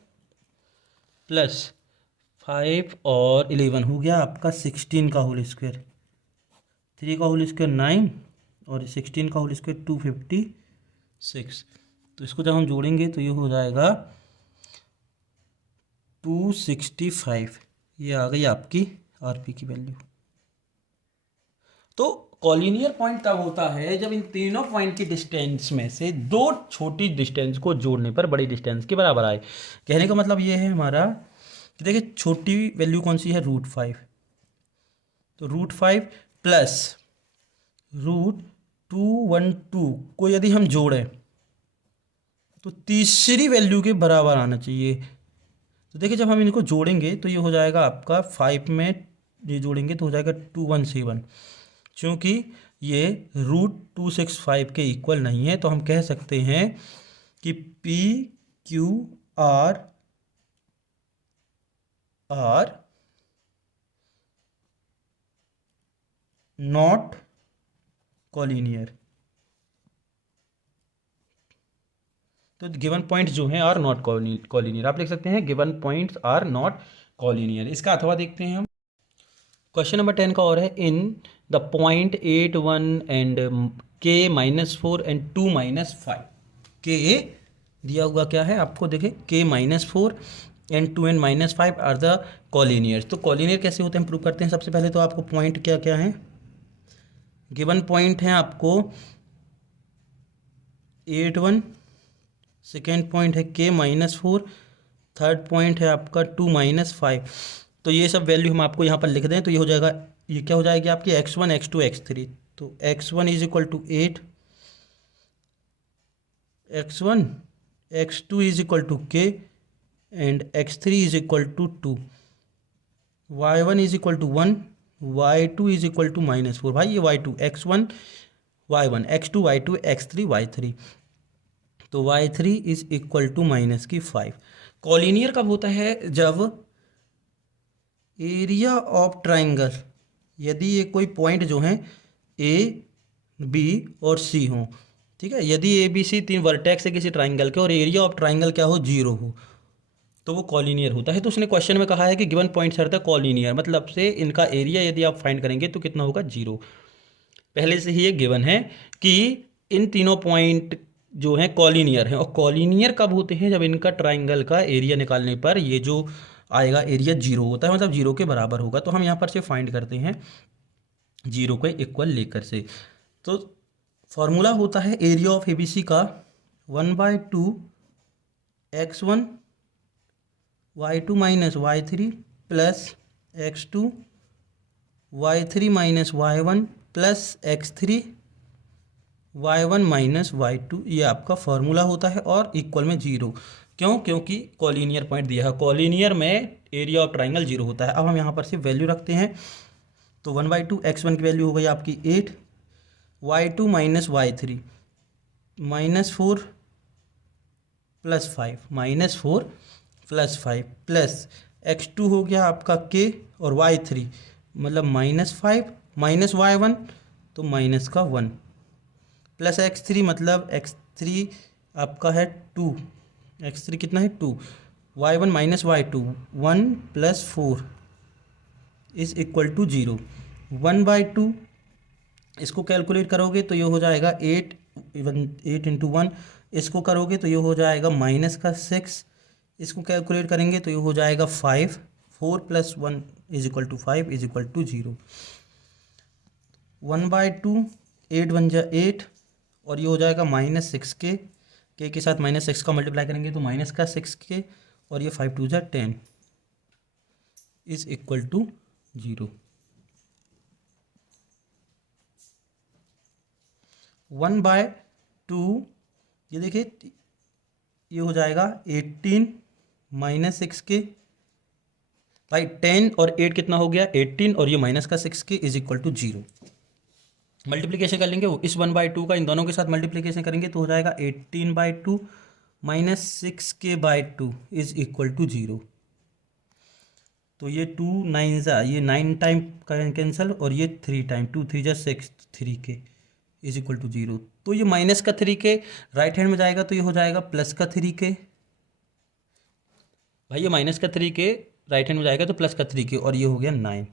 प्लस 5 और 11 हो गया आपका 16 का होल स्क्वायर। 3 का होल स्क्वायर 9 और 16 का होल स्क्वायर 256। तो इसको जब हम जोड़ेंगे तो ये हो जाएगा 265। ये आ गई आपकी RP की वैल्यू। तो कॉलिनियर पॉइंट तब होता है जब इन तीनों पॉइंट की डिस्टेंस में से दो छोटी डिस्टेंस को जोड़ने पर बड़ी डिस्टेंस के बराबर आए। कहने का मतलब ये है हमारा कि देखिए छोटी वैल्यू कौन सी है? √5। तो √5 प्लस 212 को यदि हम जोड़ें तो तीसरी वैल्यू के बराबर आना चाहिए। तो देखिए जब हम इनको जोड़ेंगे तो ये हो जाएगा आपका 5 में ये जोड़ेंगे तो हो जाएगा 217। क्योंकि ये √265 के इक्वल नहीं है तो हम कह सकते हैं कि PQR नॉट कॉलिनियर। तो गिवन पॉइंट्स जो हैं आर नॉट कॉलिनियर, आप लिख सकते हैं given points are not collinear. इसका अथवा देखते हैं हम। क्वेश्चन नंबर 10 का और है, in the point 8 1 and k-4 and 2-5 के दिया हुआ क्या है आपको, देखें k-4 and 2 and -5 are the collinear. तो कॉलिनियर कैसे होते हैं प्रूव करते हैं। सबसे पहले तो आपको पॉइंट क्या क्या है, गिवन पॉइंट है आपको 8 1, सेकेंड पॉइंट है k-4, थर्ड पॉइंट है आपका 2-5। तो ये सब वैल्यू हम आपको यहाँ पर लिख दें तो ये हो जाएगा, ये क्या हो जाएगी आपकी x1 x2 x3। तो x1 is equal to 8, x1 x2 is equal to k and x3 is equal to 2, y1 is equal to 1, y2 is equal to -4। भाई ये y2 x1 y1 x2 y2 x3 y3, तो y3 is equal to -5। Collinear कब होता है, जब area of triangle, यदि ये कोई पॉइंट जो हैं ए बी और सी हों, ठीक है, यदि ए बी सी 3 वर्टेक्स है किसी ट्राइंगल के और एरिया ऑफ ट्राइंगल क्या हो 0 हो तो वो कॉलिनियर होता है। तो उसने क्वेश्चन में कहा है कि given points are the collinear, मतलब से इनका एरिया यदि आप फाइंड करेंगे तो कितना होगा 0। पहले से ही ये गिवन है कि इन तीनों पॉइंट जो हैं कॉलिनियर हैं। और कॉलिनियर कब होते हैं, जब इनका ट्राइंगल का एरिया निकालने पर ये जो आएगा एरिया 0 होता है, मतलब 0 के बराबर होगा। तो हम यहाँ पर से फाइंड करते हैं 0 को इक्वल लेकर से। तो फॉर्मूला होता है एरिया ऑफ ABC का 1/2 x1 y2 minus y3 plus x2 y3 minus y1 plus x3 y1 minus y2, ये आपका फॉर्मूला होता है और इक्वल में 0। क्यों, क्योंकि कॉलिनियर पॉइंट दिया है, कॉलिनियर में एरिया ऑफ ट्राइंगल 0 होता है। अब हम यहाँ पर सिर्फ वैल्यू रखते हैं तो 1/2 x1 की वैल्यू हो गई आपकी 8, y2 minus y3 -4 plus 5 -4 plus 5 plus x2 हो गया आपका k और y3 मतलब -5 माइनस y1 तो माइनस का 1 प्लस x3 मतलब x3 आपका है 2, x3 कितना है 2, y1 minus y2 1 plus 4 is equal to 0। 1/2 इसको कैलकुलेट करोगे तो ये हो जाएगा 8 इंटू 1, इसको करोगे तो ये हो जाएगा -6, इसको कैलकुलेट करेंगे तो ये हो जाएगा 5, 4 plus 1 is equal to 5 is equal to 0। 1/2 8 1 जा 8 और ये हो जाएगा -6 के साथ -6 का मल्टीप्लाई करेंगे तो -6 और ये 5 2 जा 10 इज इक्वल टू 0। 1/2 ये देखिए ये हो जाएगा 18 -6 भाई 10 और 8 कितना हो गया 18 और ये -6 इज इक्वल टू 0। मल्टीप्लिकेशन कर लेंगे वो इस 1/2 का इन दोनों के साथ मल्टीप्लिकेशन करेंगे तो हो जाएगा 18/2 -6 इज इक्वल टू 0। तो ये 2 9 जा ये 9 टाइम कैंसिल और ये 3 टाइम 2 3 जा 6 3 इज इक्वल टू 0। तो ये -3 राइट हैंड में जाएगा तो ये हो जाएगा +3 भाई ये -3 राइट हैंड में जाएगा तो +3 और ये हो गया 9।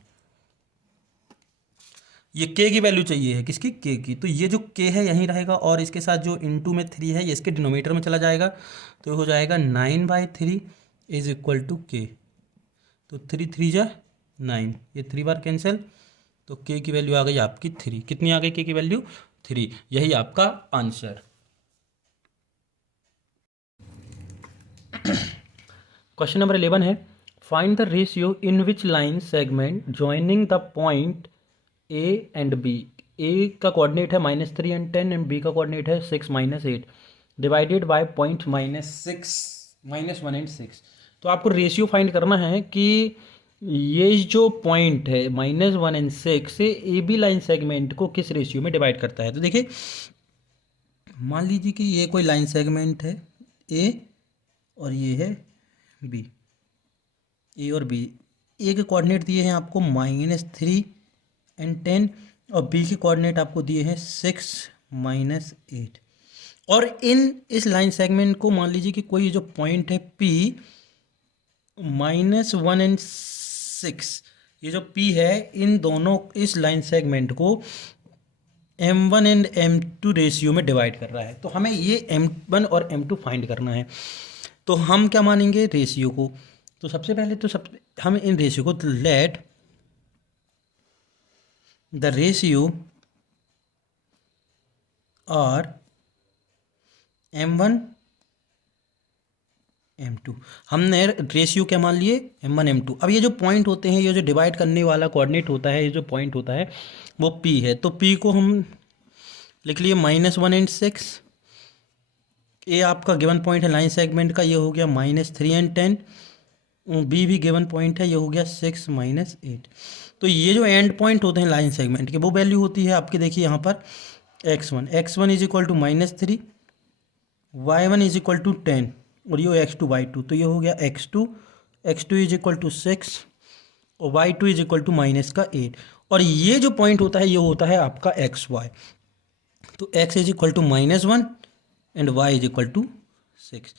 ये k की वैल्यू चाहिए है, किसकी k की, तो ये जो k है यहीं रहेगा और इसके साथ जो इनटू में 3 है ये इसके डिनोमिनेटर में चला जाएगा तो हो जाएगा 9/3 इज इक्वल टू k। तो 3 3 जा 9, ये 3 बार कैंसिल तो k की वैल्यू आ गई आपकी 3। कितनी आ गई k की वैल्यू 3, यही आपका आंसर। क्वेश्चन नंबर 11 है, find the ratio in which line segment joining the point A and B ए का कोऑर्डिनेट है -3 एंड 10 एंड बी का कोऑर्डिनेट है 6 -8 डिवाइडेड बाय पॉइंट -1 एंड 6। तो आपको रेशियो फाइंड करना है कि ये जो पॉइंट है -1 एंड 6 से ए बी लाइन सेगमेंट को किस रेशियो में डिवाइड करता है। तो देखिए मान लीजिए कि ये कोई लाइन सेगमेंट है ए और ये है बी, ए और बी। ए के कोऑर्डिनेट दिए हैं आपको -3 एंड 10 और बी के कोऑर्डिनेट आपको दिए हैं 6 -8। और इस लाइन सेगमेंट को मान लीजिए कि कोई जो पॉइंट है P -1 एंड 6, ये जो P है इन दोनों इस लाइन सेगमेंट को M1 एंड M2 रेशियो में डिवाइड कर रहा है। तो हमें ये M1 और M2 फाइंड करना है। तो हम क्या मानेंगे रेशियो को। तो सबसे पहले तो हम इन रेशियो को let the ratio are M1 M2, हमने रेशियो क्या मान लिए M1 M2। अब ये जो पॉइंट होते हैं, ये जो डिवाइड करने वाला कोऑर्डिनेट होता है, ये जो पॉइंट होता है वो P है। तो P को हम लिख लिए -1 एंड 6। ए आपका गिवन पॉइंट है लाइन सेगमेंट का, ये हो गया -3 एंड 10। बी भी गिवन पॉइंट है, ये हो गया 6 -8। तो ये जो एंड पॉइंट होते हैं लाइन सेगमेंट के वो वैल्यू होती है आपकी, देखिए यहाँ पर x1 is equal to -3, y1 is equal to 10 और ये x2 y2। तो ये हो गया x2 इज इक्वल टू 6 और y2 इज इक्वल टू -8। और ये जो पॉइंट होता है ये होता है आपका xy। तो x is equal to -1 and y is equal to 6।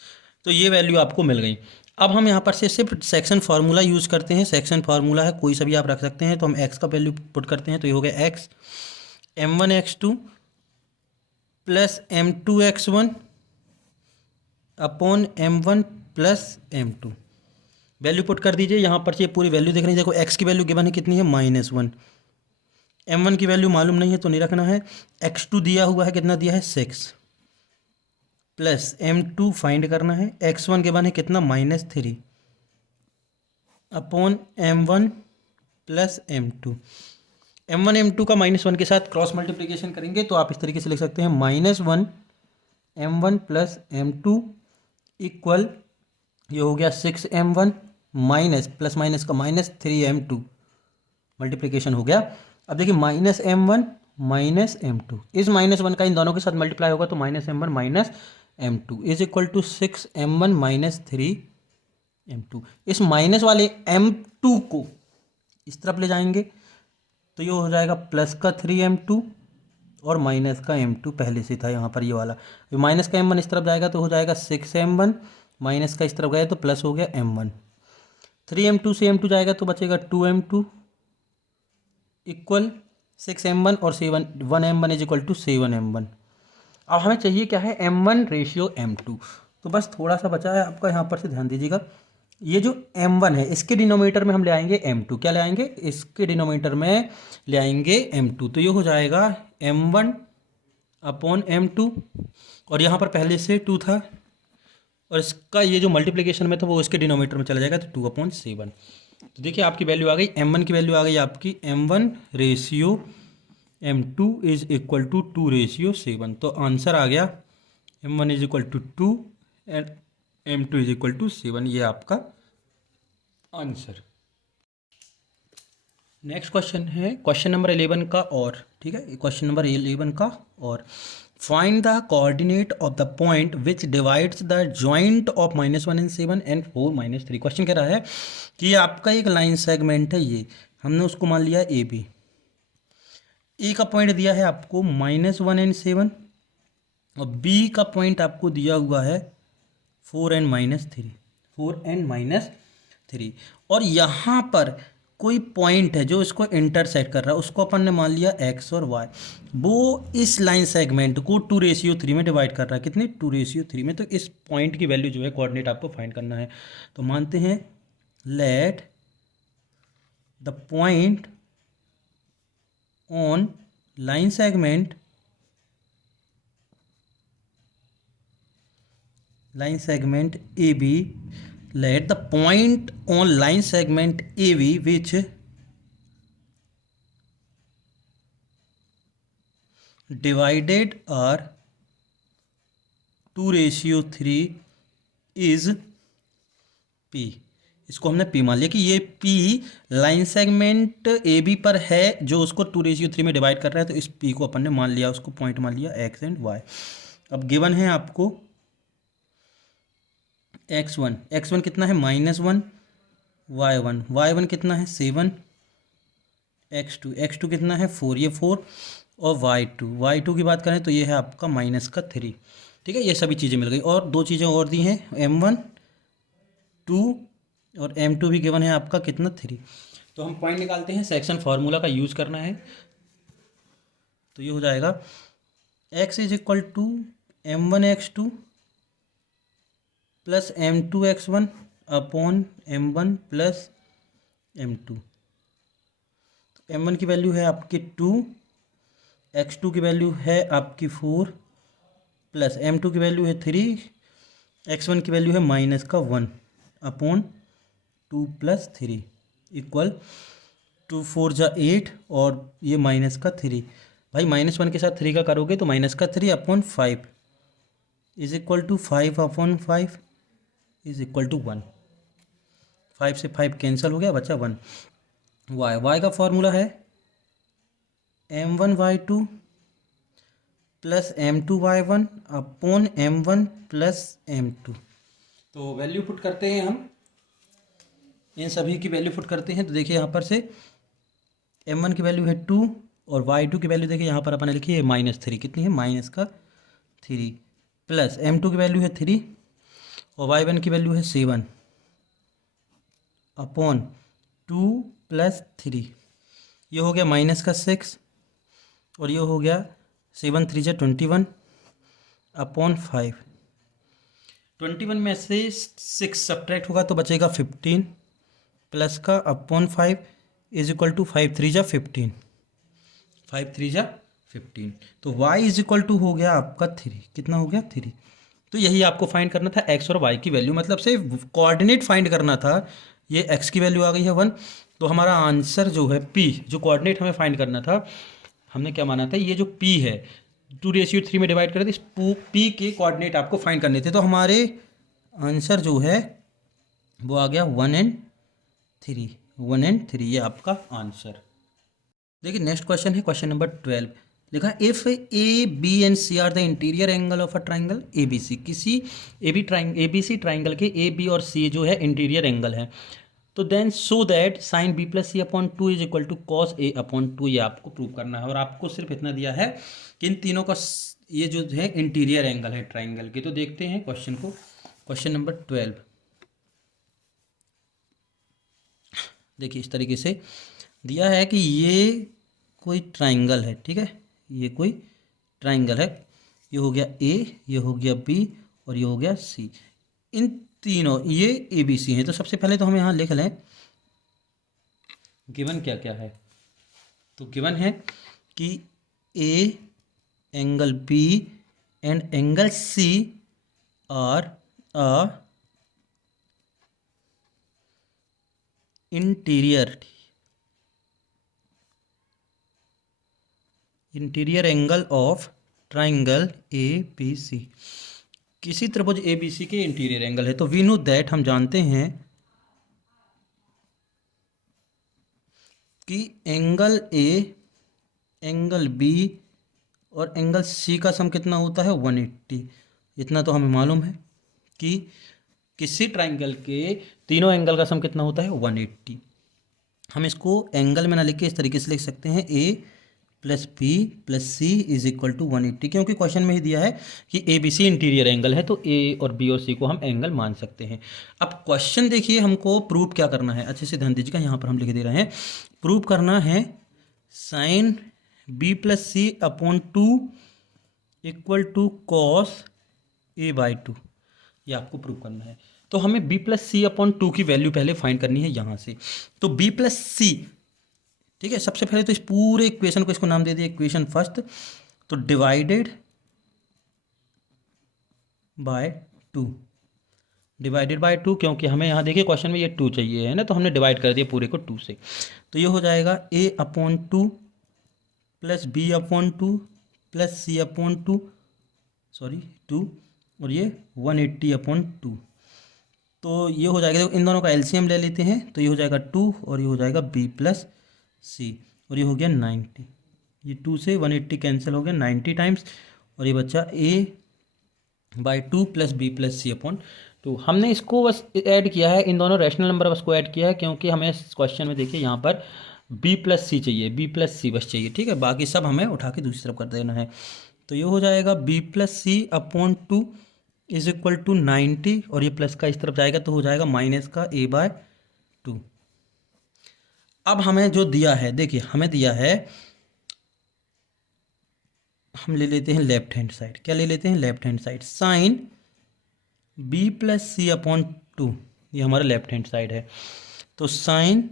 तो ये वैल्यू आपको मिल गई। अब हम यहाँ पर से सिर्फ सेक्शन फार्मूला यूज़ करते हैं। सेक्शन फार्मूला है कोई सा भी आप रख सकते हैं। तो हम x का वैल्यू पुट करते हैं, तो ये हो गया x m1 x2 plus m2 x1 upon m1 plus m2। Value put कर दीजिए। यहाँ पर से पूरी वैल्यू देख रहे हैं, देखो x की वैल्यू गिवन है कितनी है -1, m1 की वैल्यू मालूम नहीं है तो नहीं रखना है, x2 दिया हुआ है कितना दिया है 6 प्लस m2 फाइंड करना है, x1 गिवन है कितना -3 upon m1 plus m2। m1 m2 का -1 के साथ क्रॉस मल्टीप्लिकेशन करेंगे तो आप इस तरीके से लिख सकते हैं -1 m1 प्लस m2 इक्वल ये हो गया 6m1 माइनस प्लस माइनस का -3m2 मल्टीप्लिकेशन हो गया। अब देखिए -m1 -m2, इस -1 का इन दोनों के साथ मल्टीप्लाई होगा तो -m1 -m2 is equal to 6m1 -3m2। इस माइनस वाले m2 को इस तरफ ले जाएंगे तो ये हो जाएगा प्लस का 3m2 और माइनस का m2 पहले से था यहाँ पर ये वाला। माइनस का m1 इस तरफ जाएगा तो हो जाएगा 6m1, माइनस का इस तरफ गया तो प्लस हो गया m1। 3m2 से m2 जाएगा तो बचेगा 2m2 इक्वल 6m1 और 1m1 is equal to 7m1। अब हमें चाहिए क्या है m1 रेशियो m2। तो बस थोड़ा सा बचा है आपका, यहाँ पर से ध्यान दीजिएगा। ये जो m1 है इसके डिनोमिनेटर में हम ले आएंगे m2। क्या ले आएंगे, इसके डिनोमिनेटर में ले आएंगे m2। तो ये हो जाएगा m1 अपॉन m2 और यहाँ पर पहले से 2 था और इसका ये जो मल्टीप्लिकेशन में था वो इसके डिनोमिनेटर में चला जाएगा तो 2/7। तो देखिए आपकी वैल्यू आ गई, m1 की वैल्यू आ गई आपकी m1 ratio m2 is equal to 2/7। तो आंसर आ गया m1 is equal to 2 and m2 is equal to 7। ये आपका आंसर। नेक्स्ट क्वेश्चन है क्वेश्चन नंबर 11 का और, ठीक है, क्वेश्चन नंबर 11 का और find the coordinate of the point which divides the joint of -1 and 7 and 4 -3। Question कह रहा है कि आपका एक लाइन सेगमेंट है, ये हमने उसको मान लिया ए बी। ए का पॉइंट दिया है आपको -1 एंड 7 और बी का पॉइंट आपको दिया हुआ है 4 एंड -3 और यहाँ पर कोई पॉइंट है जो इसको इंटरसेक्ट कर रहा है, उसको अपन ने मान लिया x और y। वो इस लाइन सेगमेंट को 2/3 में डिवाइड कर रहा है, कितने 2/3 में। तो इस पॉइंट की वैल्यू जो है कोऑर्डिनेट आपको फाइंड करना है। तो मानते हैं let the point on line segment A B, let the point on line segment AB which divided are 2:3 is P। इसको हमने P मान लिया कि ये P line segment A B पर है जो उसको 2:3 में डिवाइड कर रहा है, तो इस P को अपन ने मान लिया, उसको पॉइंट मान लिया x एंड y। अब गिवन है आपको x1 कितना है -1, y1 कितना है 7, x2 कितना है 4, ये 4, और y2 की बात करें तो ये है आपका -3। ठीक है, ये सभी चीज़ें मिल गई। और दो चीज़ें और दी हैं, m1 2 और m2 भी गिवन है आपका कितना 3। तो हम पॉइंट निकालते हैं, सेक्शन फार्मूला का यूज़ करना है। तो ये हो जाएगा x is equal to m1x2 plus m2x1 upon m1 plus m2। तो m1 की वैल्यू है आपकी 2, x2 की वैल्यू है आपकी 4, प्लस m2 की वैल्यू है 3, x1 की वैल्यू है -1 अपॉन 2 + 3 इक्वल 2 4 जा 8 और ये -3। भाई -1 के साथ 3 का करोगे तो -3 upon 5 is equal to 5 upon 5 is equal to 1। 5 से 5 कैंसिल हो गया, बचा 1। y का फॉर्मूला है m1y2 plus m2y1 upon m1 plus m2। तो वैल्यू पुट करते हैं, हम इन सभी की वैल्यू पुट करते हैं। तो देखिए यहाँ पर से m1 की वैल्यू है 2 और y2 की वैल्यू देखिए यहाँ पर अपन ने लिखी है -3, कितनी है -3, प्लस m2 की वैल्यू है 3 और y1 की वैल्यू है 7 अपॉन 2 + 3। ये हो गया -6 और ये हो गया 7 3 जा 21 अपॉन 5। 21 में से 6 सब्ट्रैक्ट होगा तो बचेगा 15 प्लस का अपॉन 5 इज इक्वल टू 5 3 जा 15, 5 3 जा 15। तो y इज इक्वल टू हो गया आपका 3, कितना हो गया 3। तो यही आपको फाइंड करना था, x और y की वैल्यू, मतलब से कोऑर्डिनेट फाइंड करना था। ये x की वैल्यू आ गई है 1, तो हमारा आंसर जो है p, जो कोऑर्डिनेट हमें फाइंड करना था, हमने क्या माना था, ये जो p है 2:3 में डिवाइड कर थे, इस p के कोऑर्डिनेट आपको फाइंड करने थे। तो हमारे आंसर जो है वो आ गया 1 and 3, ये आपका आंसर। देखिए नेक्स्ट क्वेश्चन है क्वेश्चन नंबर 12। लिखा if A B and C are the interior angle of a triangle A B C. किसी ए बी सी ट्राइंगल के ए बी और सी जो है इंटीरियर एंगल है, तो then so that sine B plus C upon 2 is equal to cos A upon 2। ये आपको prove करना है और आपको सिर्फ इतना दिया है कि इन तीनों का ये जो है इंटीरियर एंगल है ट्राइंगल के। तो देखते हैं क्वेश्चन को, क्वेश्चन नंबर 12। देखिए इस तरीके से दिया है कि ये कोई ट्राइंगल है, ठीक है, ये कोई ट्राइंगल है, ये हो गया ए, ये हो गया बी और ये हो गया सी। इन तीनों ये ए बी सी हैं। तो सबसे पहले तो हम यहाँ लिख लें गिवन क्या क्या है। तो गिवन है कि A angle B and angle C are a interior angle of triangle A B C. किसी त्रिभुज ए बी सी के इंटीरियर एंगल है। तो वी नो दैट, हम जानते हैं कि एंगल ए, एंगल बी और एंगल सी का सम कितना होता है 180। इतना तो हमें मालूम है कि किसी ट्राइंगल के तीनों एंगल का सम कितना होता है 180। हम इसको एंगल में ना लिख के इस तरीके से लिख सकते हैं A plus B plus C is equal to 180, क्योंकि क्वेश्चन में ही दिया है कि A B C interior angle है, तो ए और बी और सी को हम एंगल मान सकते हैं। अब क्वेश्चन देखिए, हमको प्रूव क्या करना है, अच्छे से ध्यान दीजिएगा, यहाँ पर हम लिख दे रहे हैं। प्रूव करना है sine B plus C upon 2 equal to cos A by 2, ये आपको प्रूव करना है। तो हमें b प्लस सी अपॉन 2 की वैल्यू पहले फाइंड करनी है यहाँ से। तो b प्लस सी, ठीक है, सबसे पहले तो इस पूरे इक्वेशन को, इसको नाम दे दिया इक्वेशन फर्स्ट। तो डिवाइडेड बाय 2, डिवाइडेड बाय 2, क्योंकि हमें यहाँ देखिए क्वेश्चन में ये 2 चाहिए है ना, तो हमने डिवाइड कर दिया पूरे को 2 से। तो ये हो जाएगा a upon 2 plus B upon 2 plus C upon two, sorry 2, और ये 180 अपॉन 2। तो ये हो जाएगा, इन दोनों का एलसीएम ले लेते हैं तो ये हो जाएगा 2 और ये हो जाएगा बी प्लस सी, और ये हो गया 90। ये 2 से 180 कैंसिल हो गया 90 टाइम्स, और ये बच्चा a/2 plus B plus C upon 2। हमने इसको बस ऐड किया है, इन दोनों रैशनल नंबर बस को ऐड किया है, क्योंकि हमें क्वेश्चन में देखिए यहाँ पर b प्लस सी चाहिए, b प्लस सी बस चाहिए, ठीक है। बाकी सब हमें उठा के दूसरी तरफ कर देना है। तो ये हो जाएगा b plus C upon 2 is equal to 90, और ये प्लस का इस तरफ जाएगा तो हो जाएगा माइनस का a/2। अब हमें जो दिया है, देखिए हमें दिया है, हम ले लेते हैं लेफ्ट हैंड साइड। क्या ले लेते हैं? Left hand side. Sine b plus C upon 2, ये हमारा लेफ्ट हैंड साइड है। तो sine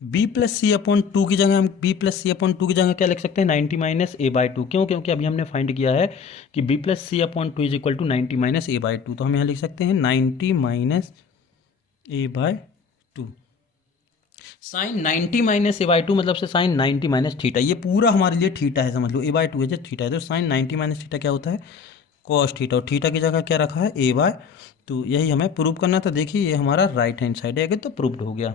b plus C upon 2 की जगह हम b प्लस सी अपॉन 2 की जगह क्या लिख सकते हैं? 90 माइनस a/2। क्यों? क्योंकि अभी हमने फाइंड किया है कि b plus C upon 2 is equal to 90 minus a/2। तो हम यहाँ लिख सकते हैं 90 minus a/2। Sign 90 minus a/2 मतलब से साइन 90 माइनस थीटा। ये पूरा हमारे लिए थीटा है, समझ लो। a/2 है जो थीटा है, तो साइन 90 माइनस थीटा क्या होता है? Cos theta. और थीटा की जगह क्या रखा है? a/2। यही हमें प्रूव करना था। देखिए ये हमारा राइट हैंड साइड है, तो प्रूव्ड हो गया।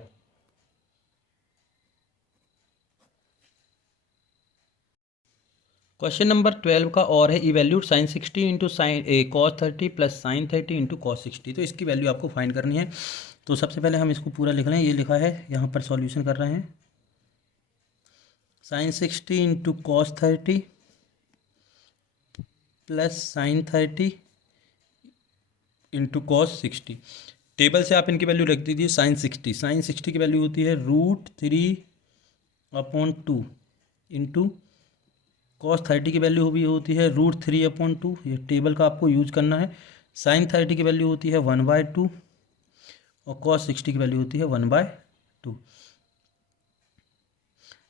क्वेश्चन नंबर 12 का और है, evaluate sine 60 into sine cos 30 plus sine 30 into cos 60। तो इसकी वैल्यू आपको फाइंड करनी है। तो सबसे पहले हम इसको पूरा लिख लें। ये लिखा है, यहाँ पर सॉल्यूशन कर रहे हैं। Sine 60 into cos 30 plus sine 30 into cos 60। Table से आप इनकी वैल्यू रख दीजिए। साइन 60 की वैल्यू होती है √3/2 इंटू कॉस 30 की वैल्यू भी होती है √3/2। ये टेबल का आपको यूज करना है। साइन 30 की वैल्यू होती है 1/2 और कॉस 60 की वैल्यू होती है 1/2।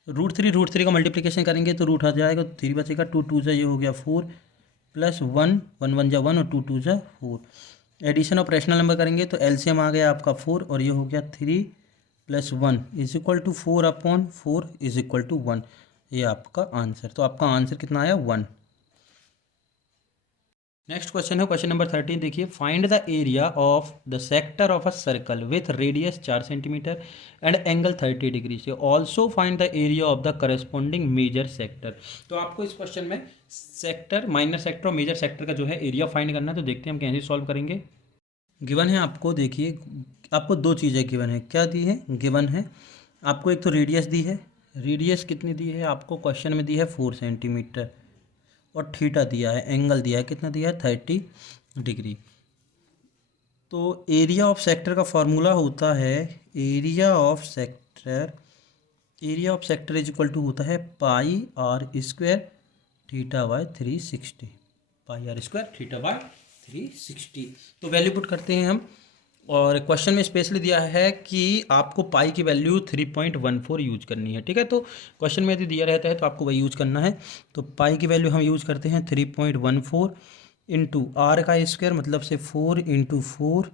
√3 का मल्टीप्लिकेशन करेंगे तो रूट आ जाएगा, 3 बचेगा। 2 2 ये हो गया 4 प्लस 1 1 1 जा 1 और 2 2 4। एडिशन ऑफ रैशनल नंबर करेंगे तो एलसीएम आ गया आपका 4, और ये हो गया 3 plus 1 is equal to 4/4 is equal to 1। ये आपका आंसर। तो आपका आंसर कितना आया? 1। नेक्स्ट क्वेश्चन है क्वेश्चन नंबर 13। देखिए, find the area of the sector of a circle with radius 4 centimetre and angle 30 degree से। Also find the area of the corresponding major sector. तो आपको इस क्वेश्चन में सेक्टर, माइनर सेक्टर और major sector का जो है एरिया फाइंड करना है। तो देखते हैं हम कैसे सॉल्व करेंगे। गिवन है आपको, देखिए आपको दो चीज़ें गिवन है। क्या दी है? गिवन है आपको एक तो रेडियस दी है। रेडियस कितनी दी है आपको? क्वेश्चन में दी है 4 सेंटीमीटर, और थीटा दिया है, एंगल दिया है, कितना दिया है? 30 डिग्री। तो एरिया ऑफ सेक्टर का फॉर्मूला होता है, area of sector is equal to होता है πr² theta by 360। πr² theta by 360। तो वैल्यू पुट करते हैं हम, और क्वेश्चन में स्पेशली दिया है कि आपको पाई की वैल्यू 3.14 यूज करनी है, ठीक है। तो क्वेश्चन में यदि दिया रहता है तो आपको वही यूज करना है। तो पाई की वैल्यू हम यूज करते हैं 3.14 इंटू आर का स्क्वायर, मतलब से 4 इंटू 4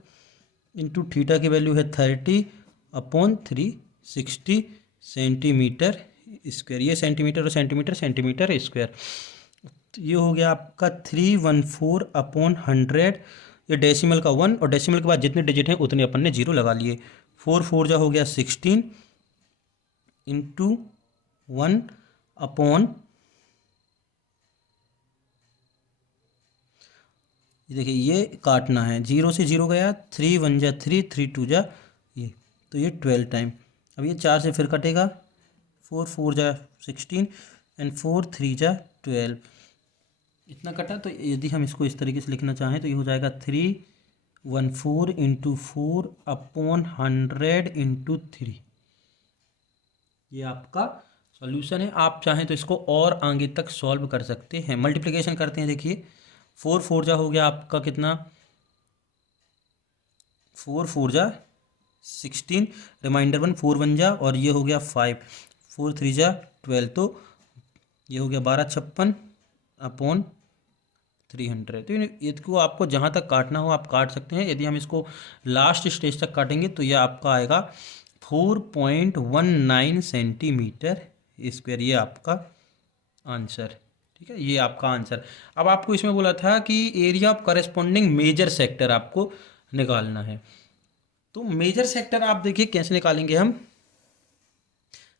इंटू थीटा की वैल्यू है 30/360 सेंटीमीटर स्क्वायर। ये सेंटीमीटर और सेंटीमीटर स्क्वायर। तो ये हो गया आपका 314/100। ये डेसिमल का 1, और डेसिमल के बाद जितने डिजिट हैं उतने अपन ने 0 लगा लिए। 4 4 जा हो गया 16 इंटू 1 अपॉन, देखिए ये काटना है, 0 से 0 गया, 3 1 जा 3 3 2 जा ये, तो ये 12 टाइम। अब ये 4 से फिर कटेगा, 4 4 जा 16 एंड 4 3 जा 12, इतना कटा। तो यदि हम इसको इस तरीके से लिखना चाहें तो ये हो जाएगा 314 इंटू 4/100 इंटू 3। ये आपका सॉल्यूशन है। आप चाहें तो इसको और आगे तक सॉल्व कर सकते हैं। मल्टीप्लिकेशन करते हैं। देखिए 4 4 जा हो गया आपका कितना? 4 4 जा 16, रिमाइंडर 1 4 1 जा, और ये हो गया 5, 4 3 जा 12, तो ये हो गया 1256/300। तो इसको आपको जहाँ तक काटना हो आप काट सकते हैं। यदि हम इसको लास्ट स्टेज तक काटेंगे तो यह आपका आएगा 4.19 सेंटीमीटर स्क्वायर। ये आपका आंसर। ठीक है, ये आपका आंसर। अब आपको इसमें बोला था कि area of corresponding major sector आपको निकालना है। तो मेजर सेक्टर आप देखिए कैसे निकालेंगे हम।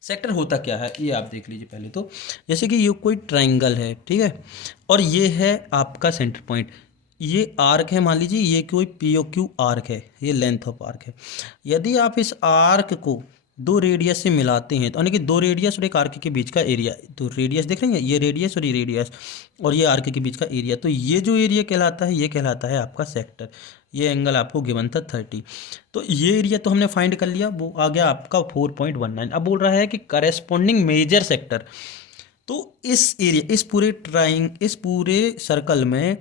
सेक्टर होता क्या है ये आप देख लीजिए पहले तो। जैसे कि ये कोई ट्रायंगल है, ठीक है, और ये है आपका सेंटर पॉइंट, ये आर्क है, मान लीजिए ये कोई पी ओ क्यू आर्क है, ये लेंथ ऑफ आर्क है। यदि आप इस आर्क को दो रेडियस से मिलाते हैं तो यानी कि दो रेडियस और एक आर्क के बीच का एरिया, तो रेडियस देख रहे हैं, ये रेडियस और ये रेडियस और ये आर्क के बीच का एरिया, तो ये जो एरिया कहलाता है ये कहलाता है आपका सेक्टर। ये एंगल आपको गिवन था 30। तो ये एरिया तो हमने फाइंड कर लिया, वो आ गया आपका 4.19। अब बोल रहा है कि करेस्पॉन्डिंग मेजर सेक्टर, तो इस एरिया, इस पूरे सर्कल में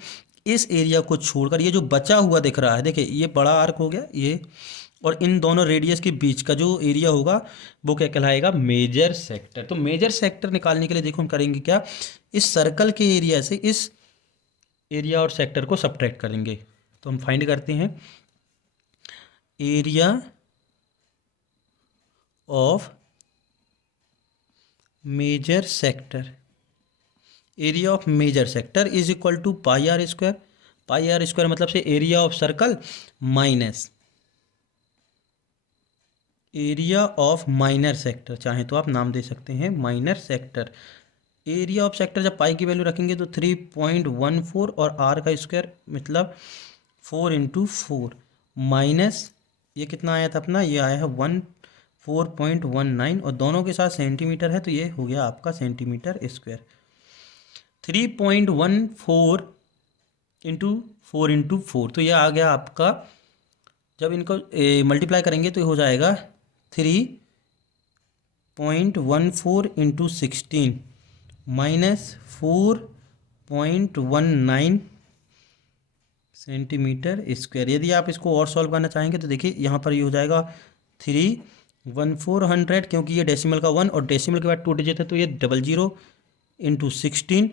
इस एरिया को छोड़कर ये जो बचा हुआ दिख रहा है, देखिए ये बड़ा आर्क हो गया ये, और इन दोनों रेडियस के बीच का जो एरिया होगा वो क्या कहलाएगा, मेजर सेक्टर। तो मेजर सेक्टर निकालने के लिए देखो हम करेंगे क्या, इस सर्कल के एरिया से इस एरिया और सेक्टर को सब्ट्रैक्ट करेंगे। तो हम फाइंड करते हैं area of major sector, area of major sector is equal to pi are square. Pi are square मतलब से area of circle minus area of minor sector, चाहे तो आप नाम दे सकते हैं minor sector. Area of sector जब पाई की वैल्यू रखेंगे तो 3.14 और आर का स्क्वायर मतलब 4 × 4 माइनस ये कितना आया था अपना, ये आया है 4.19 और दोनों के साथ सेंटीमीटर है तो ये हो गया आपका सेंटीमीटर स्क्वायर। 3.14 × 4 तो ये आ गया आपका, जब इनको मल्टीप्लाई करेंगे तो ये हो जाएगा 3.14 × 16 माइनस 4.19 सेंटीमीटर स्क्वायर। यदि आप इसको और सॉल्व करना चाहेंगे तो देखिए यहाँ पर ये हो जाएगा 31400, क्योंकि ये डेसिमल का 1 और डेसिमल के बाद 2 डिजिट है तो ये 00 × 16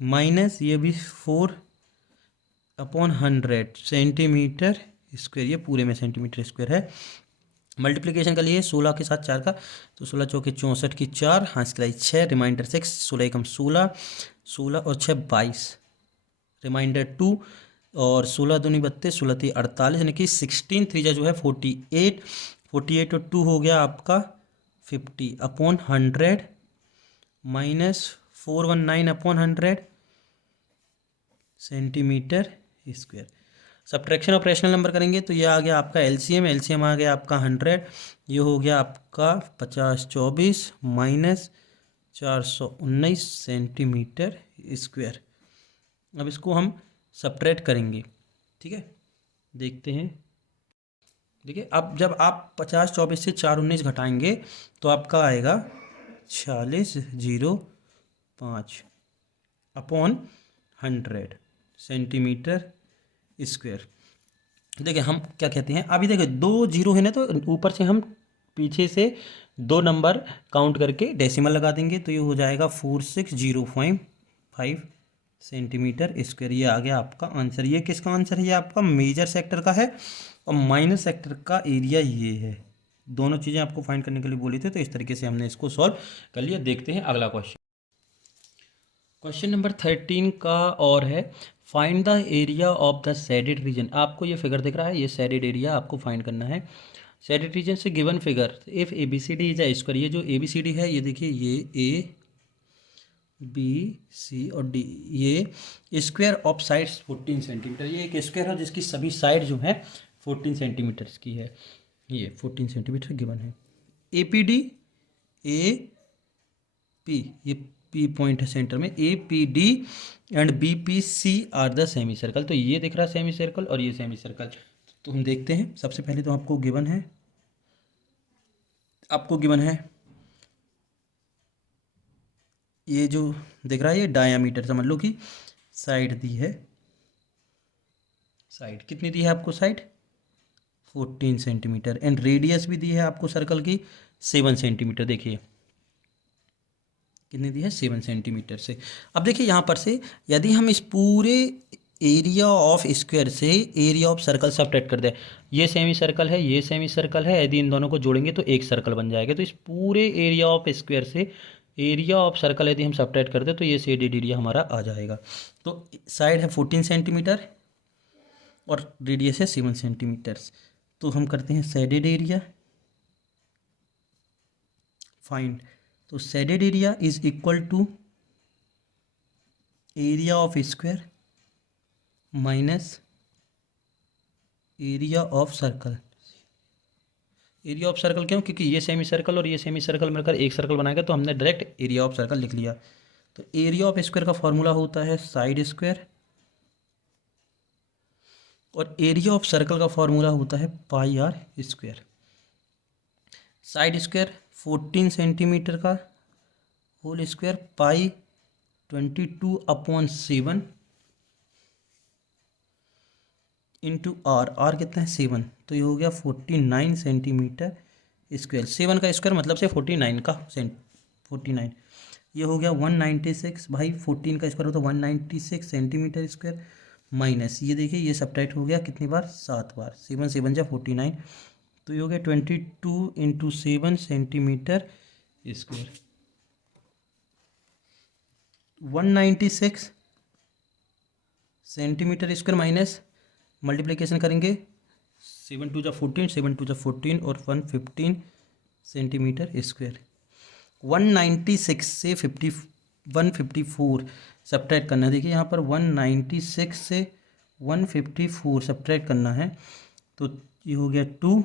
माइनस ये भी 4/100 सेंटीमीटर स्क्वायर, ये पूरे में सेंटीमीटर स्क्वायर है। मल्टीप्लिकेशन का लिए 16 के साथ 4 का, तो 16 चौके 64 की 4, हाथ की 6, रिमाइंडर 6, 16 एकम 16, 16 और 6 22, रिमाइंडर 2 और 16 दूनी 32, 16 3 48, यानी कि 16 3 जो है 48, 48 और 2 हो गया आपका 50/100 minus 419/100 centimetre square. Subtraction of rational number करेंगे तो ये आ गया आपका एलसीएम, एलसीएम आ गया आपका 100, ये हो गया आपका 50/24 माइनस 419 सेंटीमीटर स्क्वायर। अब इसको हम सब्ट्रैक्ट करेंगे, ठीक है, देखते हैं। देखिए अब जब आप 50/24 से 419 घटाएंगे तो आपका आएगा 4605/100 सेंटीमीटर स्क्वायर। देखिए हम क्या कहते हैं, अभी देखिए 2 0 है ना, तो ऊपर से हम पीछे से 2 नंबर काउंट करके डेसिमल लगा देंगे तो ये हो जाएगा 4605 सेंटीमीटर स्क्वायर। ये आ गया आपका आंसर। ये किसका आंसर है, ये आपका मेजर सेक्टर का है और माइनर सेक्टर का एरिया ये है। दोनों चीज़ें आपको फाइंड करने के लिए बोली थी, तो इस तरीके से हमने इसको सॉल्व कर लिया। देखते हैं अगला क्वेश्चन। क्वेश्चन नंबर 13 का और है, find the area of the shaded region. आपको ये फिगर दिख रहा है, ये शेडेड एरिया आपको फाइंड करना है। शेडेड रीजन से given figure if A B C D is a square, ये जो ए बी सी डी है ये देखिए, ये ए बी सी और डी, ये स्क्वायर ऑफ साइड्स 14 सेंटीमीटर, ये एक स्क्वायर है जिसकी सभी साइड जो है 14 सेंटीमीटर की है, ये 14 सेंटीमीटर गिवन है। A P D, A P, ये पी पॉइंट है सेंटर में, A P D and B P C are the semicircle. तो ये दिख रहा है सेमी सर्कल और ये सेमी सर्कल। तो हम देखते हैं, सबसे पहले तो आपको गिवन है ये जो दिख रहा है ये डायामीटर, समझ लो कि साइड दी है, साइड कितनी दी है आपको, साइड 14 सेंटीमीटर एंड रेडियस भी दी है आपको सर्कल की 7 सेंटीमीटर। देखिए कितनी दी है, 7 सेंटीमीटर से। अब देखिए यहाँ पर से यदि हम इस पूरे एरिया ऑफ स्क्वायर से एरिया ऑफ सर्कल सब्ट्रैक्ट कर दें, ये सेमी सर्कल है, ये सेमी सर्कल है, यदि इन दोनों को जोड़ेंगे तो एक सर्कल बन जाएगा। तो इस पूरे एरिया ऑफ स्क्वायर से एरिया ऑफ सर्कल यदि हम सब्ट्रैक्ट करते तो ये शेडेड एरिया हमारा आ जाएगा। तो साइड है 14 सेंटीमीटर और रेडियस है 7 सेंटीमीटर्स। तो हम करते हैं शेडेड एरिया फाइंड। तो shaded area is equal to area of square minus area of circle. Area of circle क्यों? क्योंकि ये सेमी सर्कल और ये सेमी सर्कल मिलकर एक सर्कल बनाएगा, तो हमने डायरेक्ट एरिया ऑफ सर्कल लिख लिया। तो एरिया ऑफ स्क्वायर का फॉर्मूला होता है साइड स्क्वायर और एरिया ऑफ सर्कल का फॉर्मूला होता है pi are square. Side square 14 centimetre का whole square pi 22/7 into R. R कितना है 7, तो ये हो गया 49 सेंटीमीटर स्क्वायर। 7 का स्क्वायर मतलब से 49 का 49, ये हो गया 196 भाई 14 का स्क्वायर होता है 196 सेंटीमीटर स्क्वायर माइनस ये देखिए ये सब्ट्रैक्ट हो गया कितनी बार 7 बार, 7 7 जा 49, तो ये हो गया 22 into 7 centimetre square. 196 centimetre square minus multiplication करेंगे 7 2 जा 14, 7 2 जा 14 और 115 सेंटीमीटर स्क्वायर। 196 से 154 सब्ट्रैक्ट करना है। देखिए यहाँ पर 196 से 154 सब्ट्रैक्ट करना है, तो ये हो गया 2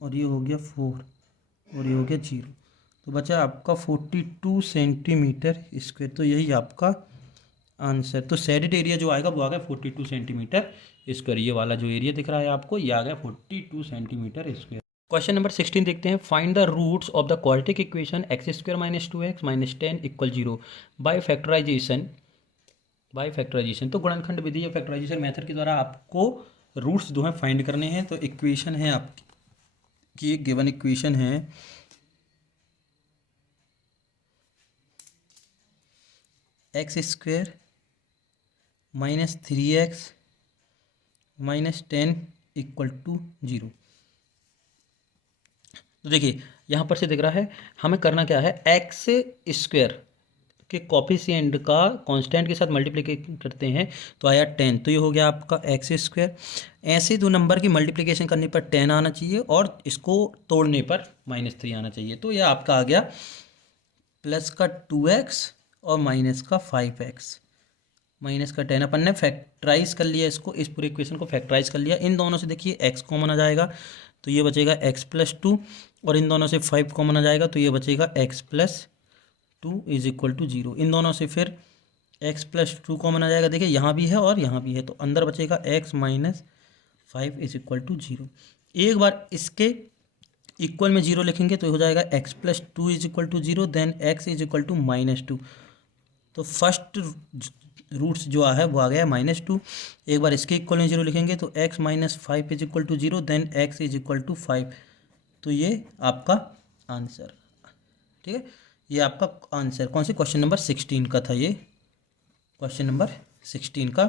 और ये हो गया 4 और ये हो गया 0, तो बचा आपका 42 सेंटीमीटर स्क्वायर। तो यही आपका आंसर। तो शेडेड एरिया जो आएगा वो आ गया 42 सेंटीमीटर स्क्वायर। ये वाला जो एरिया दिख रहा है आपको ये आ गया 42 सेंटीमीटर स्क्वायर। क्वेश्चन नंबर 16 देखते हैं। Find the roots of the quadratic equation x square minus 2x minus 10 equal 0 by factorisation. तो गुणनखंड विधि या फैक्टराइजेशन मेथड के द्वारा आपको रूट्स जो है फाइंड करने हैं। तो इक्वेशन है आपकी एक गिवन इक्वेशन है x square minus 3x minus 10 equal to 0। तो देखिए यहाँ पर से दिख रहा है हमें करना क्या है, एक्स स्क्वायर के कॉफिशिएंट का कांस्टेंट के साथ मल्टीप्लिकेशन करते हैं तो आया 10, तो ये हो गया आपका एक्स स्क्वायर। ऐसे दो नंबर की मल्टीप्लिकेशन करने पर 10 आना चाहिए और इसको तोड़ने पर -3 आना चाहिए। तो यह आपका आ गया प्लस का 2x और माइनस का 5x माइनस का 10। अपन ने फैक्टराइज कर लिया इसको, इस पूरे इक्वेशन को फैक्टराइज कर लिया। इन दोनों से देखिए x कॉमन आ जाएगा तो ये बचेगा x प्लस 2 और इन दोनों से 5 कॉमन आ जाएगा तो ये बचेगा x plus 2 is equal to 0। इन दोनों से फिर x प्लस 2 कॉमन आ जाएगा, देखिए यहाँ भी है और यहाँ भी है, तो अंदर बचेगा x minus 5 is equal to 0। एक बार इसके इक्वल में 0 लिखेंगे तो हो जाएगा x plus 2 is equal to 0 then x is equal to -2। तो फर्स्ट रूट्स जो है वो आ गया -2। एक बार इसके इक्वल में 0 लिखेंगे तो x minus 5 is equal to 0 then x is equal to 5। तो ये आपका आंसर, ठीक है, ये आपका आंसर कौन से क्वेश्चन नंबर 16 का था। ये क्वेश्चन नंबर 16 का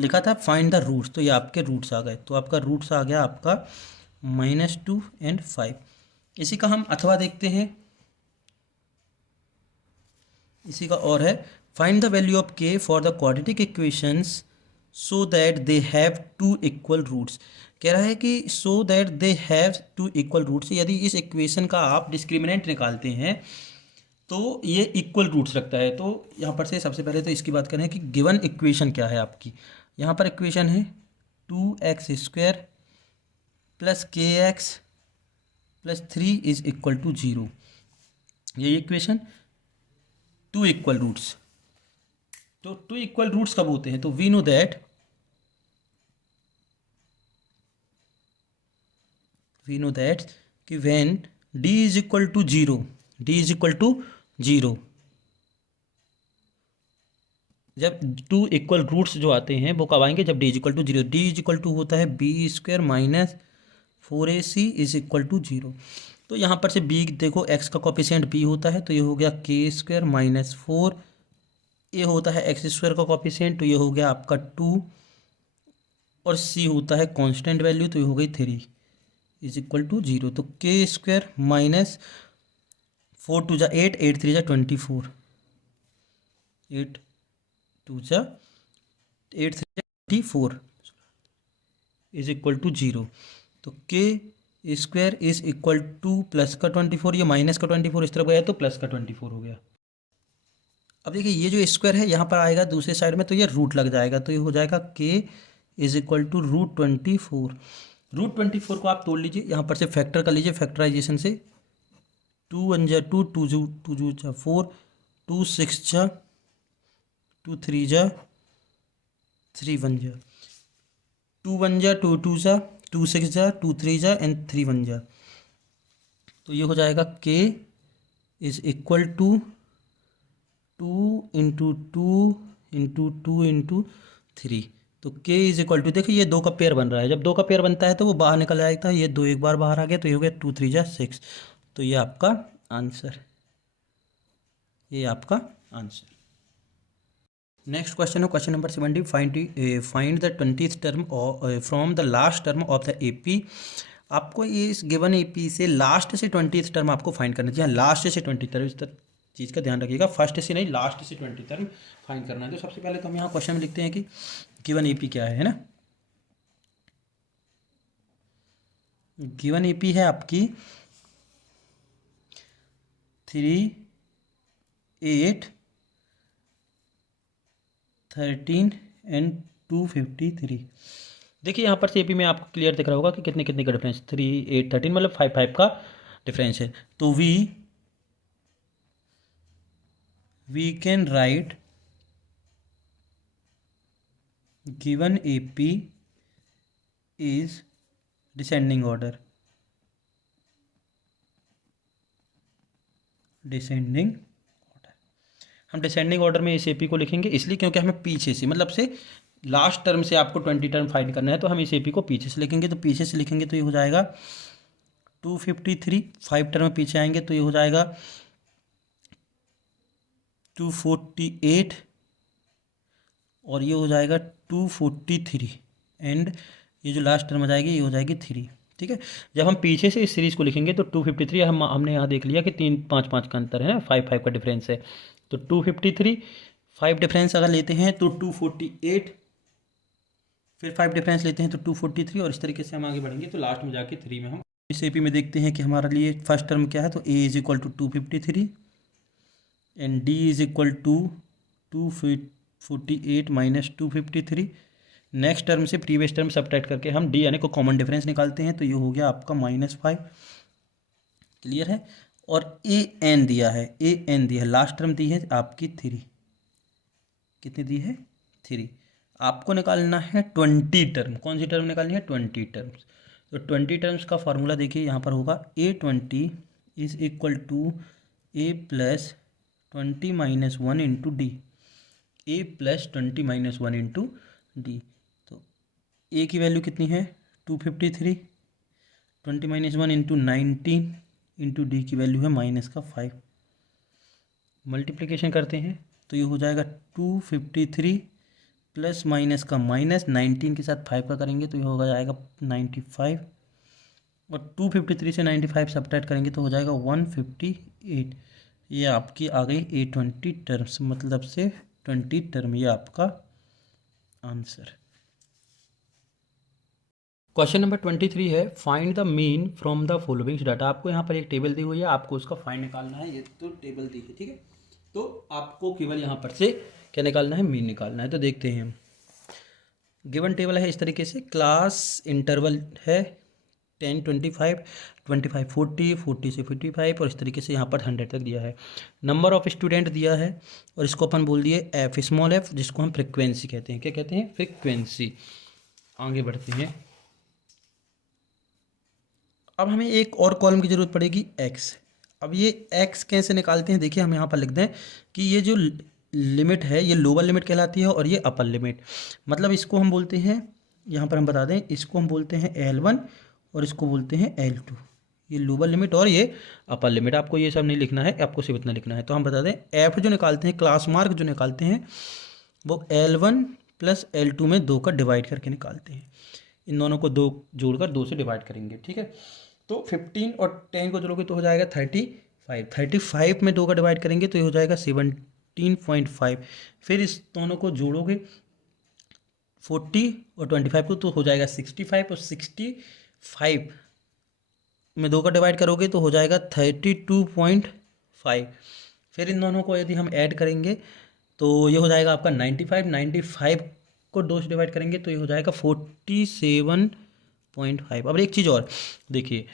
लिखा था फाइंड द रूट्स, तो ये आपके रूट्स आ गए। तो आपका रूट्स आ गया आपका -2 एंड 5। इसी का हम अथवा देखते हैं, इसी का और है find the value of k for the quadratic equations so that they have 2 equal roots. कह रहा है कि so that they have 2 equal roots, यदि इस इक्वेशन का आप डिस्क्रिमिनेंट निकालते हैं तो ये इक्वल रूट्स रखता है। तो यहाँ पर से सबसे पहले तो इसकी बात करें कि गिवन इक्वेशन क्या है आपकी। यहाँ पर इक्वेशन है 2x square plus kx plus 3 is equal to 0। ये इक्वेशन 2 इक्वल रूट्स। तो 2 इक्वल रूट्स कब होते हैं, तो वी नो दैट कि when d is equal to 0, d is equal to 0, जब 2 इक्वल रूट्स जो आते हैं वो कब आएंगे, जब d is equal to 0। d is equal to होता है b square minus 4ac is equal to 0। तो यहाँ पर से b देखो x का कॉफिशिएंट b होता है तो ये हो गया k स्क्वायर माइनस 4, ये होता है एक्स स्क्वायर का कॉफिशिएंट तो ये हो गया आपका 2 और c होता है कांस्टेंट वैल्यू तो ये हो गई 3 इज इक्वल टू 0। तो k स्क्वायर माइनस 4 2 जा 8, 8 3 जा 24, 8 2 जा 8 3 जा 24 इज इक्वल टू 0। तो के square is equal two plus का 24, ये माइनस का 24 इस तरफ गया तो प्लस का 24 हो गया। अब देखिए ये जो स्क्वायर है यहाँ पर आएगा दूसरे साइड में, तो ये रूट लग जाएगा, तो ये हो जाएगा के इज इक्वल टू √24। √24 को आप तोड़ लीजिए, यहाँ पर से फैक्टर कर लीजिए फैक्टराइजेशन से। 2 1 जा 2, 2 2 जा 4, 2 6 जा 2 3 जा 3 1 जा 2 1 जा 2 2 जा 2 6 जा 2 3 जा एंड 3 1 जा। तो ये हो जाएगा K is equal to 2 into 2 into 2 into 3। तो k इज इक्वल टू, देखिए ये 2 का पेयर बन रहा है, जब 2 का पेयर बनता है तो वो बाहर निकल जाता है, ये 2 एक बार बाहर आ गया तो ये हो गया 2 3 जा 6। तो ये आपका आंसर, ये आपका आंसर। नेक्स्ट क्वेश्चन है question number 70, find the 20th term from the last term of the AP. आपको ये इस गिवन एपी से लास्ट से 20th टर्म आपको फाइंड करना चाहिए, लास्ट से 20 टर्म, इस चीज़ का ध्यान रखिएगा, फर्स्ट से नहीं लास्ट से 20 टर्म फाइंड करना है। तो सबसे पहले तो हम यहाँ क्वेश्चन में लिखते हैं कि गिवन एपी क्या है ना। गिवन एपी है आपकी 3 8 13 एंड 253। देखिए यहाँ पर से एपी में आपको क्लियर दिख रहा होगा कि कितने कितने का डिफरेंस, 3 8 13 मतलब 5 5 का डिफरेंस है। तो we can write given AP is descending order, descending order. हम डिसेंडिंग ऑर्डर में इस एपी को लिखेंगे इसलिए क्योंकि हमें पीछे से, मतलब से लास्ट टर्म से आपको 20 टर्म फाइंड करना है, तो हम इस एपी को पीछे से लिखेंगे। तो पीछे से लिखेंगे तो ये हो जाएगा 253, 5 टर्म पीछे आएंगे तो ये हो जाएगा 248 और ये हो जाएगा 243 एंड ये जो लास्ट टर्म आ जाएगी ये हो जाएगी 3। ठीक है, जब हम पीछे से इस सीरीज़ को लिखेंगे तो 253 हमने यहाँ देख लिया कि 3 5 5 का अंतर है, 5 5 का डिफरेंस है। तो 253 5 डिफरेंस अगर लेते हैं तो 248, फिर 5 डिफरेंस लेते हैं तो 243 और इस तरीके से हम आगे बढ़ेंगे। तो लास्ट में जाके 3 में हम इस एपी में देखते हैं कि हमारे लिए फर्स्ट टर्म क्या है। तो A is equal to 253 and D is equal to 248 minus 253। Next term से प्रीवियस टर्म सब्ट्रैक्ट करके हम डी यानी को कॉमन डिफरेंस निकालते हैं, तो ये हो गया आपका -5। क्लियर है। और ए एन दिया है, ए एन दिया है, लास्ट टर्म दी है आपकी 3। कितनी दी है? 3। आपको निकालना है 20 टर्म। कौन सी टर्म निकालनी है? 20 टर्म्स। तो 20 टर्म्स का फॉर्मूला देखिए यहाँ पर होगा A20 is equal to A plus 20 minus 1 into D. A plus 20 minus 1 into D. तो A की वैल्यू कितनी है? 253, 20 माइनस 1 इंटू 19 इंटू डी की वैल्यू है -5। मल्टीप्लिकेशन करते हैं तो ये हो जाएगा 253 प्लस माइनस का माइनस, 19 के साथ 5 का करेंगे तो ये हो जाएगा 95 और 253 से 95 सब्ट्रैक्ट करेंगे तो हो जाएगा 158। ये आपकी आ गई A20 टर्म्स, मतलब से 20 टर्म, ये आपका आंसर। क्वेश्चन नंबर 23 है find the mean from the following data. आपको यहाँ पर एक टेबल दी हुई है, आपको उसका फाइंड निकालना है। ये तो टेबल दी है, ठीक है, तो आपको केवल यहाँ पर से क्या निकालना है? मीन निकालना है। तो देखते हैं हम, गिवन टेबल है इस तरीके से, क्लास इंटरवल है 10 25 25 40 40 से 55 और इस तरीके से यहाँ पर 100 तक दिया है। नंबर ऑफ स्टूडेंट दिया है और इसको अपन बोल दिए एफ, स्मॉल एफ, जिसको हम फ्रिक्वेंसी कहते हैं। क्या कहते हैं? फ्रिक्वेंसी। आगे बढ़ते हैं। अब हमें एक और कॉलम की ज़रूरत पड़ेगी एक्स। अब ये एक्स कैसे निकालते हैं? देखिए हम यहाँ पर लिख दें कि ये जो लिमिट है ये लोअर लिमिट कहलाती है और ये अपर लिमिट, मतलब इसको हम बोलते हैं, यहाँ पर हम बता दें, इसको हम बोलते हैं L1 और इसको बोलते हैं L2। ये लोअर लिमिट और ये अपर लिमिट। आपको ये सब नहीं लिखना है, आपको सिर्फ इतना लिखना है। तो हम बता दें एफ जो निकालते हैं, क्लास मार्क जो निकालते हैं, वो L1 प्लस L2 में 2 का डिवाइड करके निकालते हैं। इन दोनों को 2 जोड़कर 2 से डिवाइड करेंगे, ठीक है। तो 15 और 10 को जोड़ोगे तो हो जाएगा 35 35 में 2 का डिवाइड करेंगे तो ये हो जाएगा 17.5। फिर इस दोनों को जोड़ोगे 40 और 25 को तो हो जाएगा 65, और 65 में 2 का डिवाइड करोगे तो हो जाएगा 32.5। फिर इन दोनों को यदि हम ऐड करेंगे तो ये हो जाएगा आपका 95। 95 को 2 से डिवाइड करेंगे तो ये हो जाएगा 47.5। अब एक चीज़ और देखिए,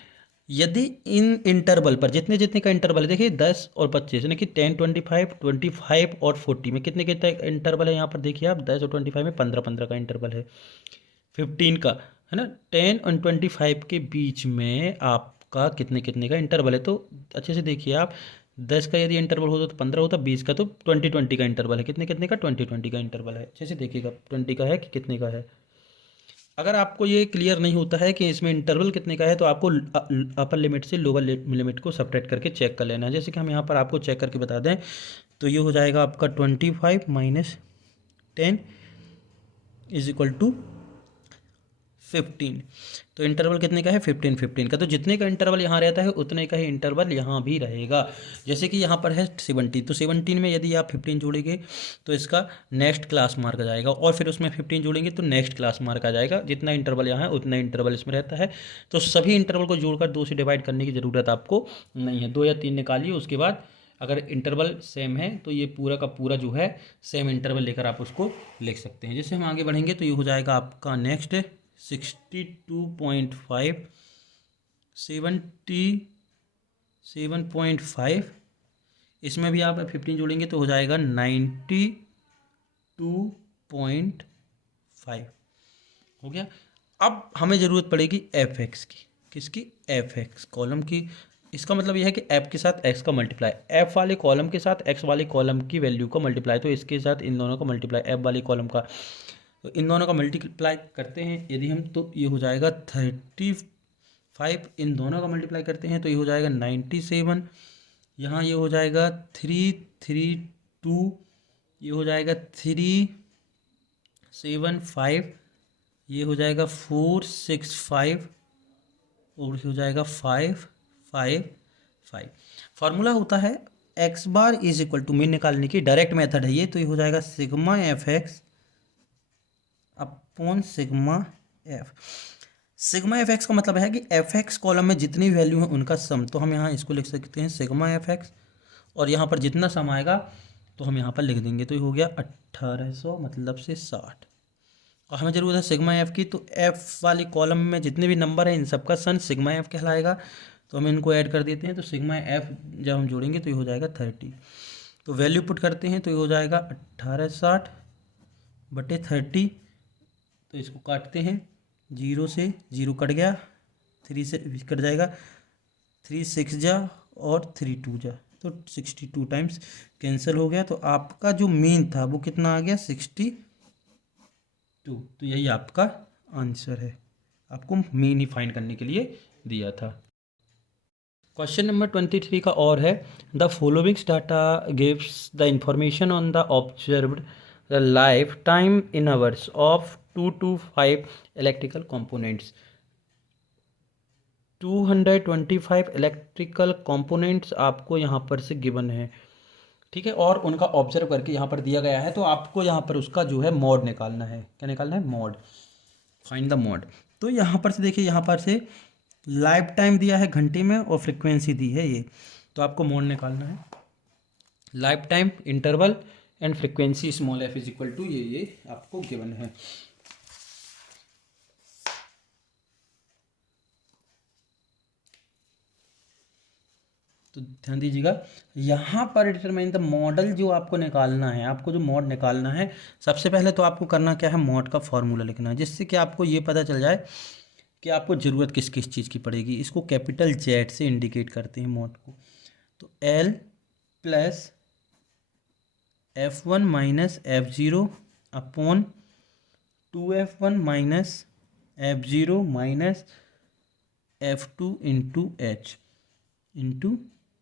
यदि इन इंटरवल पर जितने जितने का इंटरवल है, देखिए 10 और 25 यानी कि 10, 25, 25 और 40 में कितने कितने इंटरवल है यहाँ पर देखिए आप, 10 और 25 में 15 का इंटरवल है, 15 का है ना। 10 और 25 के बीच में आपका कितने कितने का इंटरवल है, तो अच्छे से देखिए आप, 10 का यदि इंटरवल होता तो 15 होता, 20 का तो 20 का इंटरवल है, कितने कितने का 20 का इंटरवल है। अच्छे से देखिएगा 20 का है कि कितने का है। अगर आपको ये क्लियर नहीं होता है कि इसमें इंटरवल कितने का है तो आपको अपर लिमिट से लोअर लिमिट को सब्ट्रैक्ट करके चेक कर लेना है। जैसे कि हम यहाँ पर आपको चेक करके बता दें तो ये हो जाएगा आपका 25 माइनस 10 इज इक्वल टू 15। तो इंटरवल कितने का है, 15 का। तो जितने का इंटरवल यहाँ रहता है उतने का ही इंटरवल यहाँ भी रहेगा। जैसे कि यहाँ पर है 70, तो 17 में यदि आप 15 जोड़ेंगे तो इसका नेक्स्ट क्लास मार्क आ जाएगा, और फिर उसमें 15 जोड़ेंगे तो नेक्स्ट क्लास मार्क आ जाएगा। जितना इंटरवल यहाँ है उतना इंटरवल इसमें रहता है। तो सभी इंटरवल को जोड़कर 2 से डिवाइड करने की ज़रूरत आपको नहीं है। 2 या 3 निकालिए, उसके बाद अगर इंटरवल सेम है तो ये पूरा का पूरा जो है सेम इंटरवल लेकर आप उसको लिख सकते हैं। जैसे हम आगे बढ़ेंगे तो ये हो जाएगा आपका नेक्स्ट 62.5, 77.5, इसमें भी आप 15 जोड़ेंगे तो हो जाएगा 92.5 हो गया। अब हमें ज़रूरत पड़ेगी एफ एक्स की, किसकी, एफ एक्स कॉलम की। इसका मतलब यह है कि एफ के साथ एक्स का मल्टीप्लाई, एफ वाले कॉलम के साथ एक्स वाले कॉलम की वैल्यू का मल्टीप्लाई, तो इसके साथ इन दोनों का मल्टीप्लाई, एफ वाले कॉलम का, तो इन दोनों का मल्टीप्लाई करते हैं यदि हम तो ये हो जाएगा 35। इन दोनों का मल्टीप्लाई करते हैं तो ये हो जाएगा 97। यहाँ ये हो जाएगा 332, ये हो जाएगा 375, ये हो जाएगा 465, और हो जाएगा 555। फार्मूला होता है x bar is equal to, mean निकालने की डायरेक्ट मेथड है ये, तो ये हो जाएगा sigma F x upon sigma F. Sigma F x का मतलब है कि एफ एक्स कॉलम में जितनी वैल्यू है उनका सम, तो हम यहाँ इसको लिख सकते हैं सिग्मा एफ एक्स, और यहाँ पर जितना सम आएगा तो हम यहाँ पर लिख देंगे, तो ये हो गया 1800 मतलब से 60। और हमें ज़रूरत है सिग्मा एफ की, तो एफ वाली कॉलम में जितने भी नंबर हैं इन सबका सन सिग्मा एफ कहलाएगा। तो हम इनको ऐड कर देते हैं, तो सिग्मा एफ जब हम जोड़ेंगे तो ये हो जाएगा 30। तो वैल्यू पुट करते हैं तो ये हो जाएगा 1860 बटे 30, तो इसको काटते हैं, 0 से 0 कट गया, 3 से कट जाएगा, 3 6 जा और 3 2 जा, तो 62 टाइम्स कैंसिल हो गया। तो आपका जो मीन था वो कितना आ गया, 62। तो यही आपका आंसर है, आपको मीन ही फाइंड करने के लिए दिया था। क्वेश्चन नंबर 23 का और है, the followings data gives the information on the observed the life time in hours of 2 to 5 electrical components. 225 electrical components आपको यहाँ पर से गिवन है, ठीक है, और उनका ऑब्जर्व करके यहाँ पर दिया गया है। तो आपको यहाँ पर उसका जो है मॉड निकालना है। क्या निकालना है, मॉड, फाइंड द मॉड। तो यहाँ पर से देखिए, यहाँ पर से लाइफ टाइम दिया है घंटे में और फ्रिक्वेंसी दी है ये, तो आपको मॉड निकालना है। Life time, interval and frequency small F is equal to ये आपको गिवन है। तो ध्यान दीजिएगा, यहाँ पर डिटरमाइन द मॉडल जो आपको निकालना है, आपको जो मॉड निकालना है, सबसे पहले तो आपको करना क्या है, मॉड का फॉर्मूला लिखना है, जिससे कि आपको ये पता चल जाए कि आपको ज़रूरत किस किस चीज़ की पड़ेगी। इसको कैपिटल जेड से इंडिकेट करते हैं मॉड को। तो L plus F1 minus F0 upon 2F1 minus F0 minus F2 into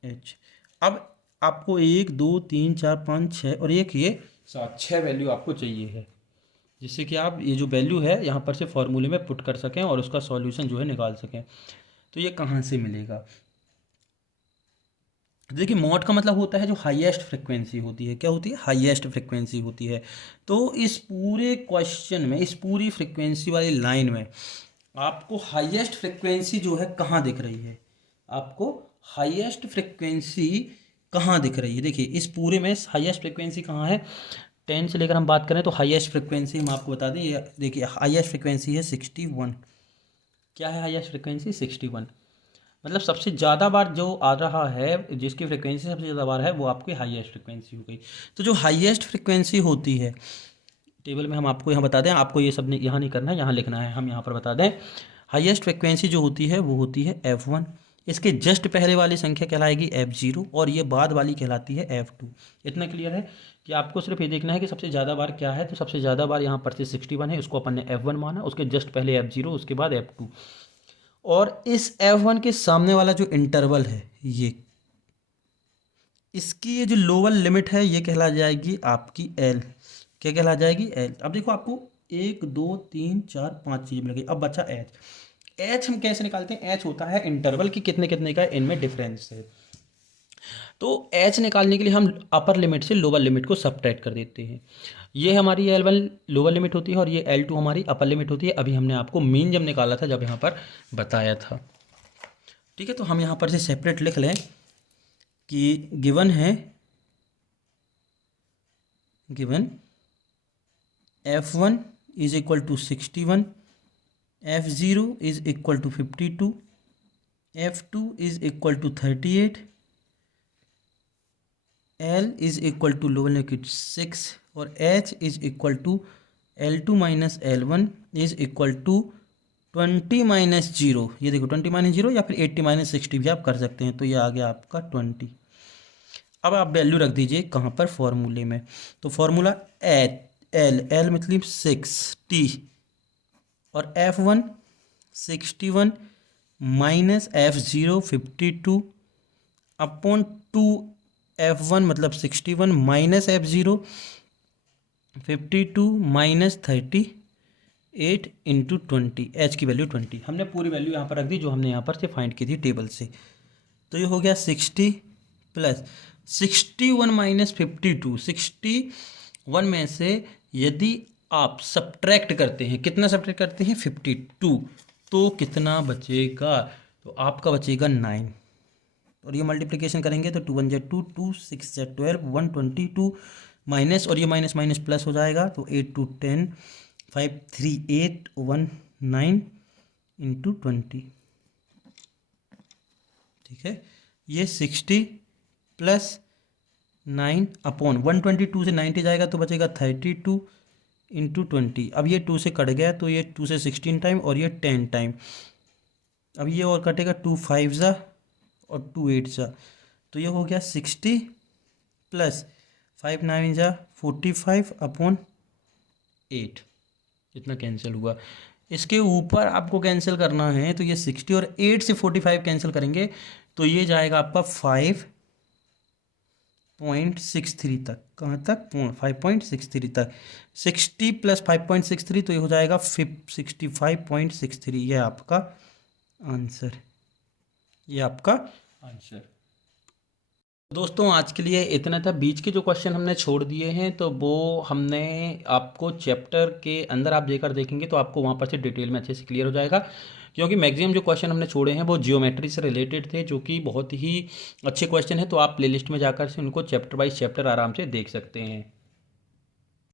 H. अब आपको 1 2 3 4 5 6 और एक ये 7, 6 वैल्यू आपको चाहिए है, जिससे कि आप ये जो वैल्यू है यहाँ पर से फॉर्मूले में पुट कर सकें और उसका सॉल्यूशन जो है निकाल सकें। तो ये कहाँ से मिलेगा, देखिए मॉड का मतलब होता है जो हाईएस्ट फ्रिक्वेंसी होती है। क्या होती है? हाईएस्ट फ्रिक्वेंसी होती है। तो इस पूरे क्वेश्चन में, इस पूरी फ्रिक्वेंसी वाली लाइन में आपको हाईएस्ट फ्रिक्वेंसी जो है कहाँ दिख रही है? आपको हाईएस्ट फ्रिक्वेंसी कहाँ दिख रही है? देखिए इस पूरे में हाईएस्ट फ्रिक्वेंसी कहाँ है? 10 से लेकर हम बात करें तो हाईएस्ट फ्रिक्वेंसी हम आपको बता दें, ये देखिए हाईएस्ट फ्रिक्वेंसी है 61। क्या है हाईएस्ट फ्रिक्वेंसी? 61। मतलब सबसे ज़्यादा बार जो आ रहा है, जिसकी फ्रिक्वेंसी सबसे ज़्यादा बार है, वो आपकी हाईएस्ट फ्रिक्वेंसी हो गई। तो जो हाईएस्ट फ्रिक्वेंसी होती है, टेबल में हम आपको यहाँ बता दें, आपको ये सब यहाँ नहीं करना है, यहाँ लिखना है, हम यहाँ पर बता दें। हाईएस्ट फ्रिक्वेंसी जो होती है वो होती है F1। इसके जस्ट पहले वाली संख्या कहलाएगी F0 और ये बाद वाली कहलाती है F2। इतना क्लियर है कि आपको सिर्फ ये देखना है कि सबसे ज़्यादा बार क्या है। तो सबसे ज़्यादा बार यहाँ पर से 61 है, उसको अपन ने F1 माना, उसके जस्ट पहले F0, उसके बाद F2। और इस F1 के सामने वाला जो इंटरवल है, ये इसकी ये जो लोअर लिमिट है ये कहला जाएगी आपकी L। क्या कहला जाएगी? L। अब देखो आपको 1 2 3 4 5 चीज़ मिल गई। अब बचा H हम कैसे निकालते हैं? H होता है इंटरवल की कितने कितने का इनमें डिफरेंस है। तो H निकालने के लिए हम अपर लिमिट से लोअर लिमिट को सबट्रैक्ट कर देते हैं। ये हमारी L1 लोअर लिमिट होती है और ये L2 हमारी अपर लिमिट होती है। अभी हमने आपको मीन जब निकाला था, जब यहाँ पर बताया था। ठीक है, तो हम यहाँ पर से सेपरेट लिख लें कि गिवन है, given F1 is equal to 61, F0 is equal to 52, F2 is equal to 38, L is equal to lower limit 6 और H is equal to L2 minus L1 is equal to 20 minus 0। ये देखो 20 minus 0 या फिर 80 minus 60 भी आप कर सकते हैं। तो ये आ गया आपका 20। अब आप वैल्यू रख दीजिए कहाँ पर? फॉर्मूले में। तो फॉर्मूला L मतलब 60 और F1 61 minus F0 52 upon 2 F1 मतलब 61 minus F0 52 minus 38 into 20। H की वैल्यू 20। हमने पूरी वैल्यू यहाँ पर रख दी जो हमने यहाँ पर से फाइंड की थी टेबल से। तो ये हो गया 60 प्लस 61 माइनस 52। 61 में से यदि आप सब्ट्रैक्ट करते हैं, कितना सब्ट्रैक्ट करते हैं? 52, तो कितना बचेगा? तो आपका बचेगा 9। और ये मल्टीप्लिकेशन करेंगे तो 2 1 जा 2, 2 6 जा 12, 122 माइनस, और ये माइनस माइनस प्लस हो जाएगा तो 8 2 10 5 3 8 1 9 इंटू 20। ठीक है, ये 60 प्लस 9 अपॉन 122 से 90 जाएगा तो बचेगा 32 इंटू 20। अब ये 2 से कट गया तो ये 2 से 16 टाइम और ये 10 टाइम। अब ये और कटेगा 2 5 जा और 2 8 जा, तो ये हो गया 60 प्लस 5 9 जा 45 अपॉन 8। इतना कैंसिल हुआ। इसके ऊपर आपको कैंसिल करना है तो ये 60 और 8 से 45 कैंसिल करेंगे तो ये जाएगा आपका 5.63 तक। कहाँ तक? 5.63 तक। 60 प्लस 5.63 तो ये हो जाएगा 65.63। ये आपका आंसर, ये आपका आंसर। दोस्तों आज के लिए इतना था। बीच के जो क्वेश्चन हमने छोड़ दिए हैं तो वो हमने आपको चैप्टर के अंदर आप जेकर देखेंगे तो आपको वहाँ पर से डिटेल में अच्छे से क्लियर हो जाएगा, क्योंकि मैक्सिमम जो क्वेश्चन हमने छोड़े हैं वो जियोमेट्री से रिलेटेड थे, जो कि बहुत ही अच्छे क्वेश्चन है। तो आप प्लेलिस्ट में जाकर से उनको चैप्टर बाय चैप्टर आराम से देख सकते हैं।